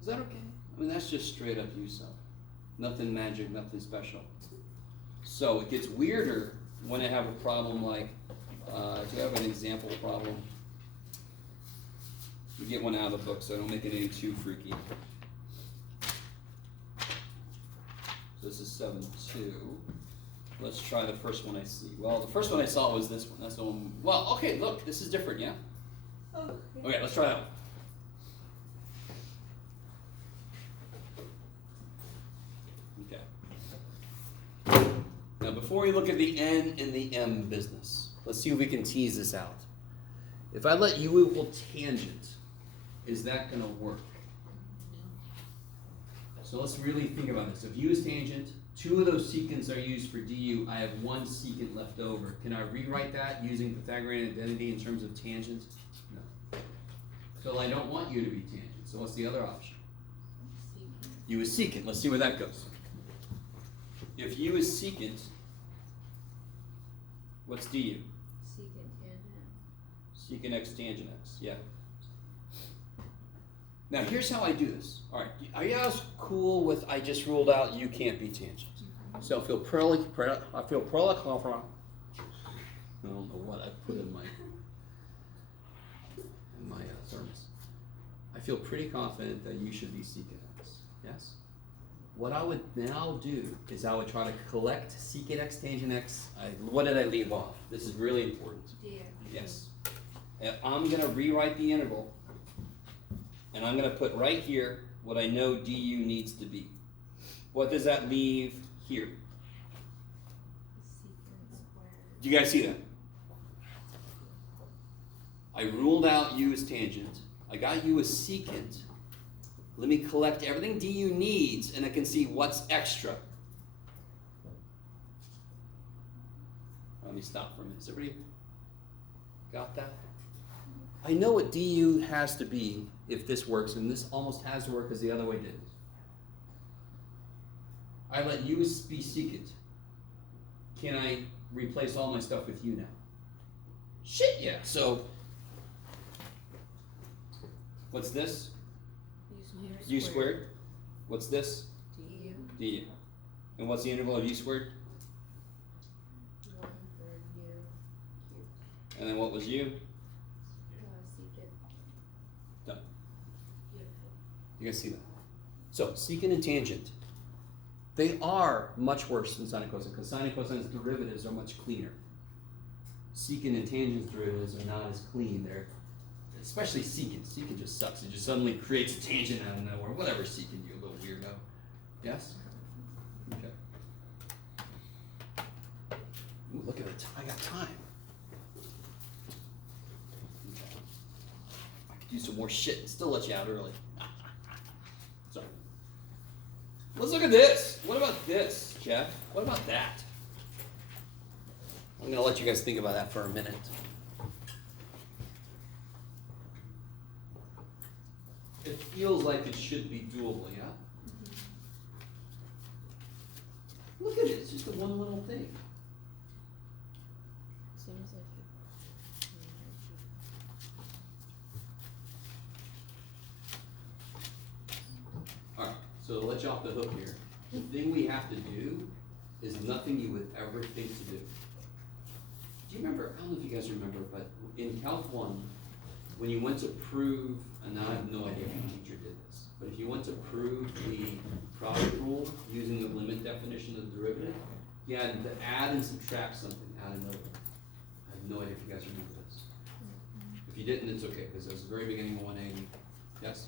Is that okay? I mean, that's just straight up u sub. Nothing magic, nothing special. So it gets weirder when I have a problem like, do you have an example problem? We get one out of the book so I don't make it any too freaky. So this is 7-2. Let's try the first one I see. Well, the first one I saw was this one. That's the one. Well, okay, look, this is different, yeah? Okay, let's try that one. Okay. Now, before we look at the n and the m business, let's see if we can tease this out. If I let u equal tangent, is that going to work? So let's really think about this. If u is tangent, 2 of those secants are used for du. I have 1 secant left over. Can I rewrite that using Pythagorean identity in terms of tangent? No. So I don't want u to be tangent. So what's the other option? U is secant. Let's see where that goes. If u is secant, what's du? Secant tangent. Secant x tangent x, yeah. Now here's how I do this. All right, are you guys cool with I just ruled out you can't be tangent? So I feel pretty confident. I don't know what I put in my thermos. I feel pretty confident that you should be secant x. Yes. What I would now do is I would try to collect secant x tangent x. What did I leave off? This is really important. Dx. Yes. And I'm going to rewrite the integral, and I'm going to put right here what I know du needs to be. What does that leave here? Secant squared. Do you guys see that? I ruled out u as tangent. I got u as secant. Let me collect everything du needs, and I can see what's extra. Let me stop for a minute. Has everybody got that? I know what du has to be if this works, and this almost has to work because the other way didn't. I let u be secant. Can I replace all my stuff with u now? Shit, yeah. So, what's this? U squared. What's this? Du. Du. And what's the integral of u squared? 1/3 u cubed. And then what was u? Secant. Done. Beautiful. You guys see that? So, secant and tangent, they are much worse than sine and cosine because sine and cosine's derivatives are much cleaner. Secant and tangent's derivatives are not as clean. They're especially secant. Secant just sucks. It just suddenly creates a tangent out of nowhere. Whatever, secant, you little weirdo. Yes? Okay. Ooh, look at it. I got time. Okay. I could do some more shit and still let you out early. Sorry. Let's look at this. What about this, Jeff? What about that? I'm going to let you guys think about that for a minute. It feels like it should be doable, yeah? Look at it, it's just a one little thing. Seems like Alright, so to let you off the hook here, the thing we have to do is nothing you would ever think to do. Do you remember, I don't know if you guys remember, but in Calc 1, when you went to prove, and now I have no idea if your teacher did this, but if you went to prove the product rule using the limit definition of the derivative, you had to add and subtract something out of nowhere. I have no idea if you guys remember this. If you didn't, it's okay, because it was the very beginning of 180. Yes?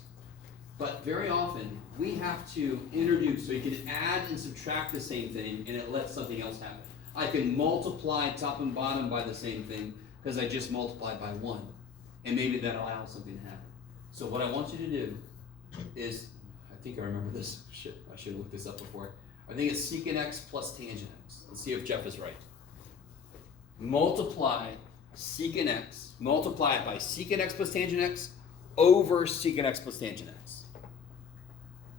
But very often, we have to introduce, so you can add and subtract the same thing, and it lets something else happen. I can multiply top and bottom by the same thing, because I just multiplied by 1. And maybe that allows something to happen. So what I want you to do is, I think I remember this, shit, I should have looked this up before. I think it's secant x plus tangent x. Let's see if Jeff is right. Multiply secant x, multiply it by secant x plus tangent x over secant x plus tangent x.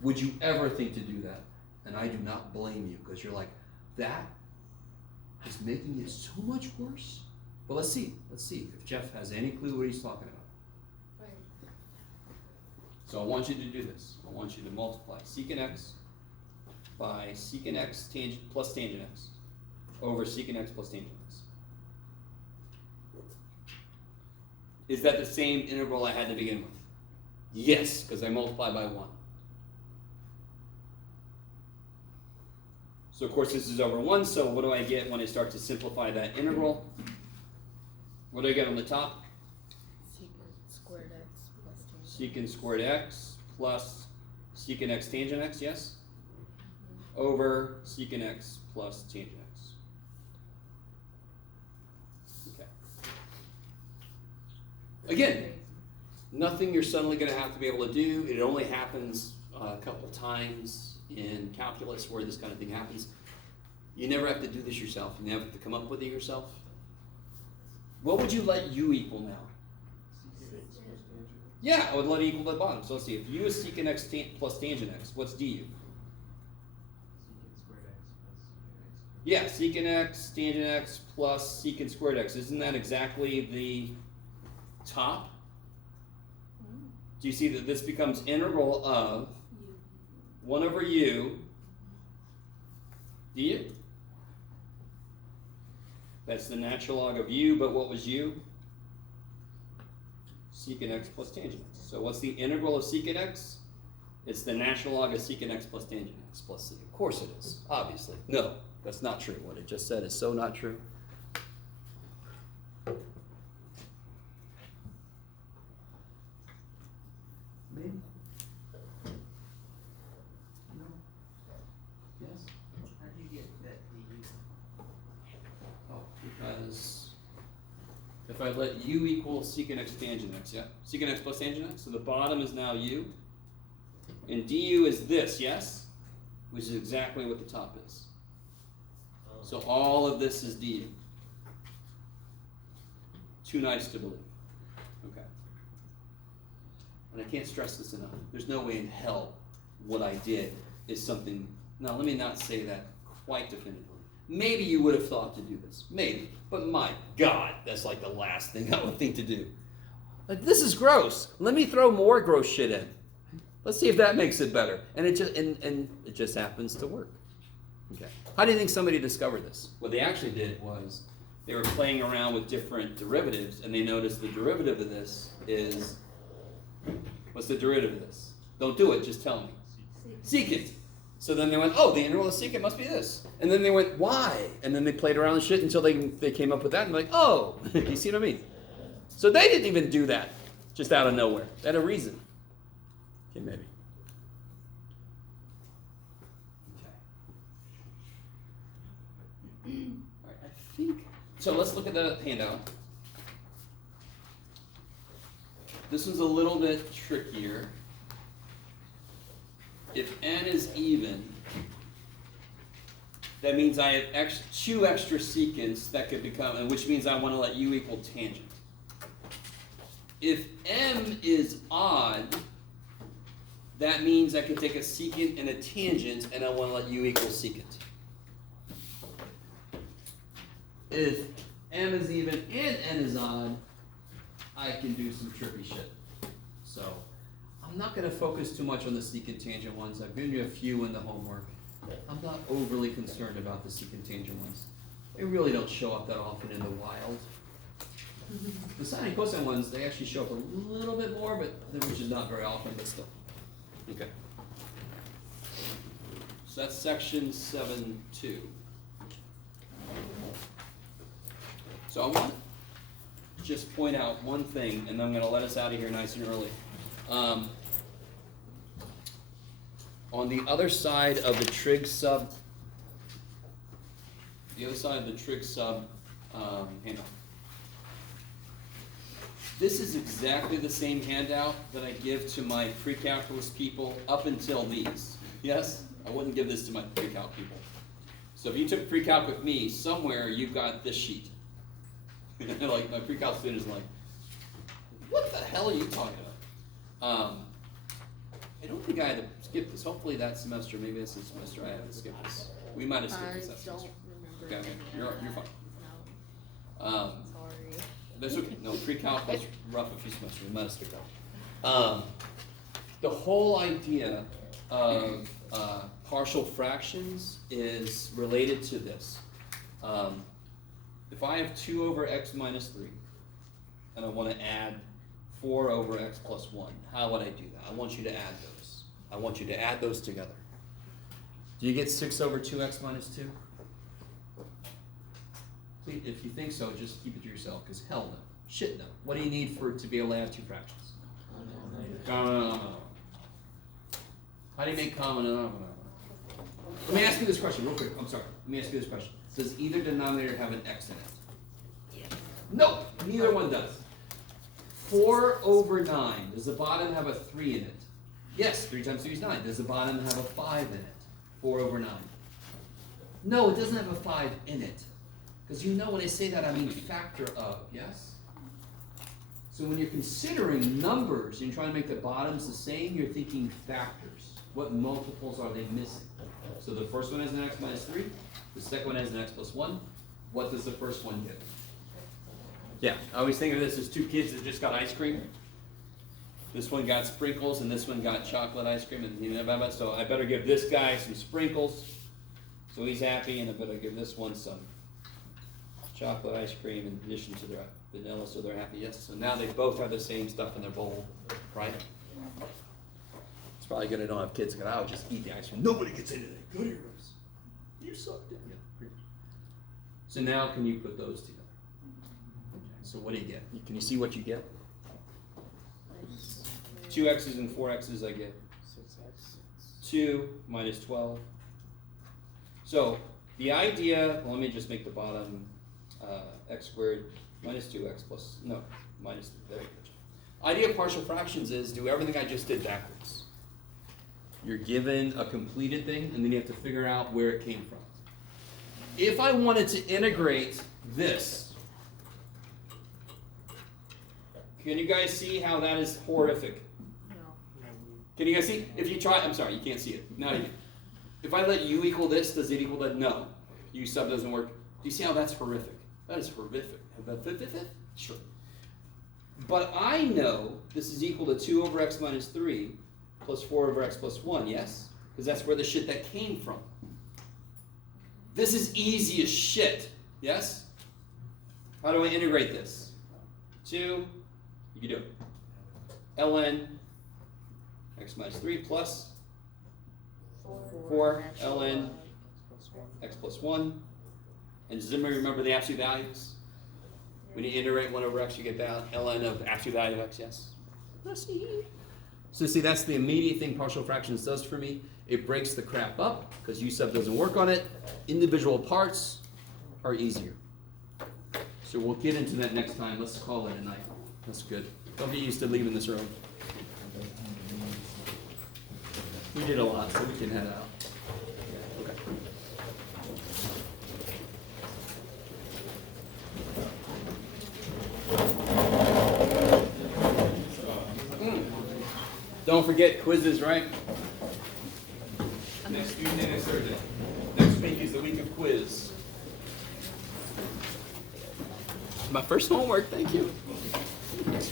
Would you ever think to do that? And I do not blame you, because you're like, that is making it so much worse. But let's see if Jeff has any clue what he's talking about. Right. So I want you to do this. I want you to multiply secant x by secant x tangent plus tangent x over secant x plus tangent x. Is that the same integral I had to begin with? Yes, because I multiplied by 1. So of course this is over 1, so what do I get when I start to simplify that integral? What do I get on the top? Secant squared x plus tangent. Secant squared x plus secant x tangent x, yes? Over secant x plus tangent x. Okay. Again, nothing you're suddenly going to have to be able to do. It only happens a couple times in calculus where this kind of thing happens. You never have to do this yourself. You never have to come up with it yourself. What would you let u equal now? Yeah, I would let it equal to the bottom. So let's see. If u is secant x plus tangent x, what's du? Yeah, secant x, tangent x plus secant squared x. Isn't that exactly the top? Do you see that this becomes integral of 1 over u du? That's the natural log of u, but what was u? Secant x plus tangent x. So what's the integral of secant x? It's the natural log of secant x plus tangent x plus c. Of course it is, obviously. No, that's not true. What it just said is so not true. Maybe? No? Yes? How do you get that du? Oh, because if I let u equal secant x tangent x, yeah? Secant x plus tangent x, so the bottom is now u. And du is this, yes? Which is exactly what the top is. So all of this is du. Too nice to believe. Okay. And I can't stress this enough. There's no way in hell what I did is something. Now, let me not say that quite definitively. Maybe you would have thought to do this. Maybe. But my God, that's like the last thing I would think to do. Like, this is gross. Let me throw more gross shit in. Let's see if that makes it better. And it just and it just happens to work. Okay. How do you think somebody discovered this? What they actually did was they were playing around with different derivatives, and they noticed the derivative of this is, what's the derivative of this? Don't do it, just tell me. Secant. So then they went, oh, the integral of secant must be this. And then they went, why? And then they played around with shit until they came up with that, and they're like, oh, you see what I mean? So they didn't even do that just out of nowhere. They had a reason. Okay, maybe. Okay. All right, I think, so let's look at the handout. This one's a little bit trickier. If n is even, that means I have two extra secants that could become, and which means I want to let u equal tangent. If m is odd, that means I can take a secant and a tangent, and I want to let u equal secant. If m is even and n is odd, I can do some trippy shit. So I'm not going to focus too much on the secant tangent ones. I've given you a few in the homework. I'm not overly concerned about the secant tangent ones. They really don't show up that often in the wild. The sine and cosine ones, they actually show up a little bit more, but which is not very often, but still. Okay. So that's section 7.2. So I want to just point out one thing, and I'm going to let us out of here nice and early. On the other side of the trig sub, handout. This is exactly the same handout that I give to my pre-calculus people up until these. Yes? I wouldn't give this to my pre-calc people. So if you took pre-calc with me, somewhere you've got this sheet. Like my pre-calc students are like, what the hell are you talking about? I don't think I had to skip this. Hopefully that semester, maybe this is semester I had to skip this. We might have skipped this that I don't semester. remember. Okay, you're fine. No, Um, sorry. That's okay. No, pre-calc was rough a few semesters. We might have skipped that. The whole idea of partial fractions is related to this. If I have 2 over x minus 3, and I want to add 4 over x plus 1, how would I do that? I want you to add those. I want you to add those together. Do you get 6 over 2x minus 2? Please, if you think so, just keep it to yourself, because hell no. Shit no. What do you need to be able to have 2 fractions? No. How do you make common denominator? Let me ask you this question real quick. I'm sorry. Let me ask you this question. Does either denominator have an x in it? Yes. No, neither one does. 4 over 9. Does the bottom have a 3 in it? Yes, 3 times 3 is 9. Does the bottom have a 5 in it? 4 over 9. No, it doesn't have a 5 in it. Because you know when I say that, I mean factor of, yes? So when you're considering numbers and you're trying to make the bottoms the same, you're thinking factors. What multiples are they missing? So the first one has an x minus 3. The second one has an x plus 1. What does the first one get? Yeah, I always think of this as 2 kids that just got ice cream. This one got sprinkles and this one got chocolate ice cream. And so I better give this guy some sprinkles so he's happy, and I better give this one some chocolate ice cream in addition to their vanilla so they're happy. Yes, so now they both have the same stuff in their bowl, right? It's probably good I don't have kids because I would just eat the ice cream. Nobody gets into that. Go to your rooms. You suck, didn't you? So now can you put those together? Okay, so what do you get? Can you see what you get? 2 x's and 4 x's I get 6x. 2 minus 12. So the idea, well, let me just make the bottom x squared minus 2x plus, no, minus, there you go. Idea of partial fractions is do everything I just did backwards. You're given a completed thing, and then you have to figure out where it came from. If I wanted to integrate this, can you guys see how that is horrific? No. Can you guys see? If you try, I'm sorry, you can't see it. Now you can. If I let u equal this, does it equal that? No. U sub doesn't work. Do you see how that's horrific? That is horrific. Sure. But I know this is equal to 2 over x minus 3 plus 4 over x plus 1, yes? Because that's where the shit that came from. This is easy as shit, yes? How do I integrate this? 2, you can do it. ln x minus 3 plus 4 ln x plus 1. And does anybody remember the absolute values? When you integrate 1 over x, you get ln of absolute value of x, yes? So see, that's the immediate thing partial fractions does for me. It breaks the crap up, because u sub doesn't work on it. Individual parts are easier. So we'll get into that next time. Let's call it a night. That's good. Don't get used to leaving this room. We did a lot, so we can head out. Okay. Don't forget quizzes, right? Next Tuesday, next Thursday. Next week is the week of quiz. My first homework, thank you. Thank you.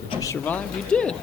Did you survive? You did.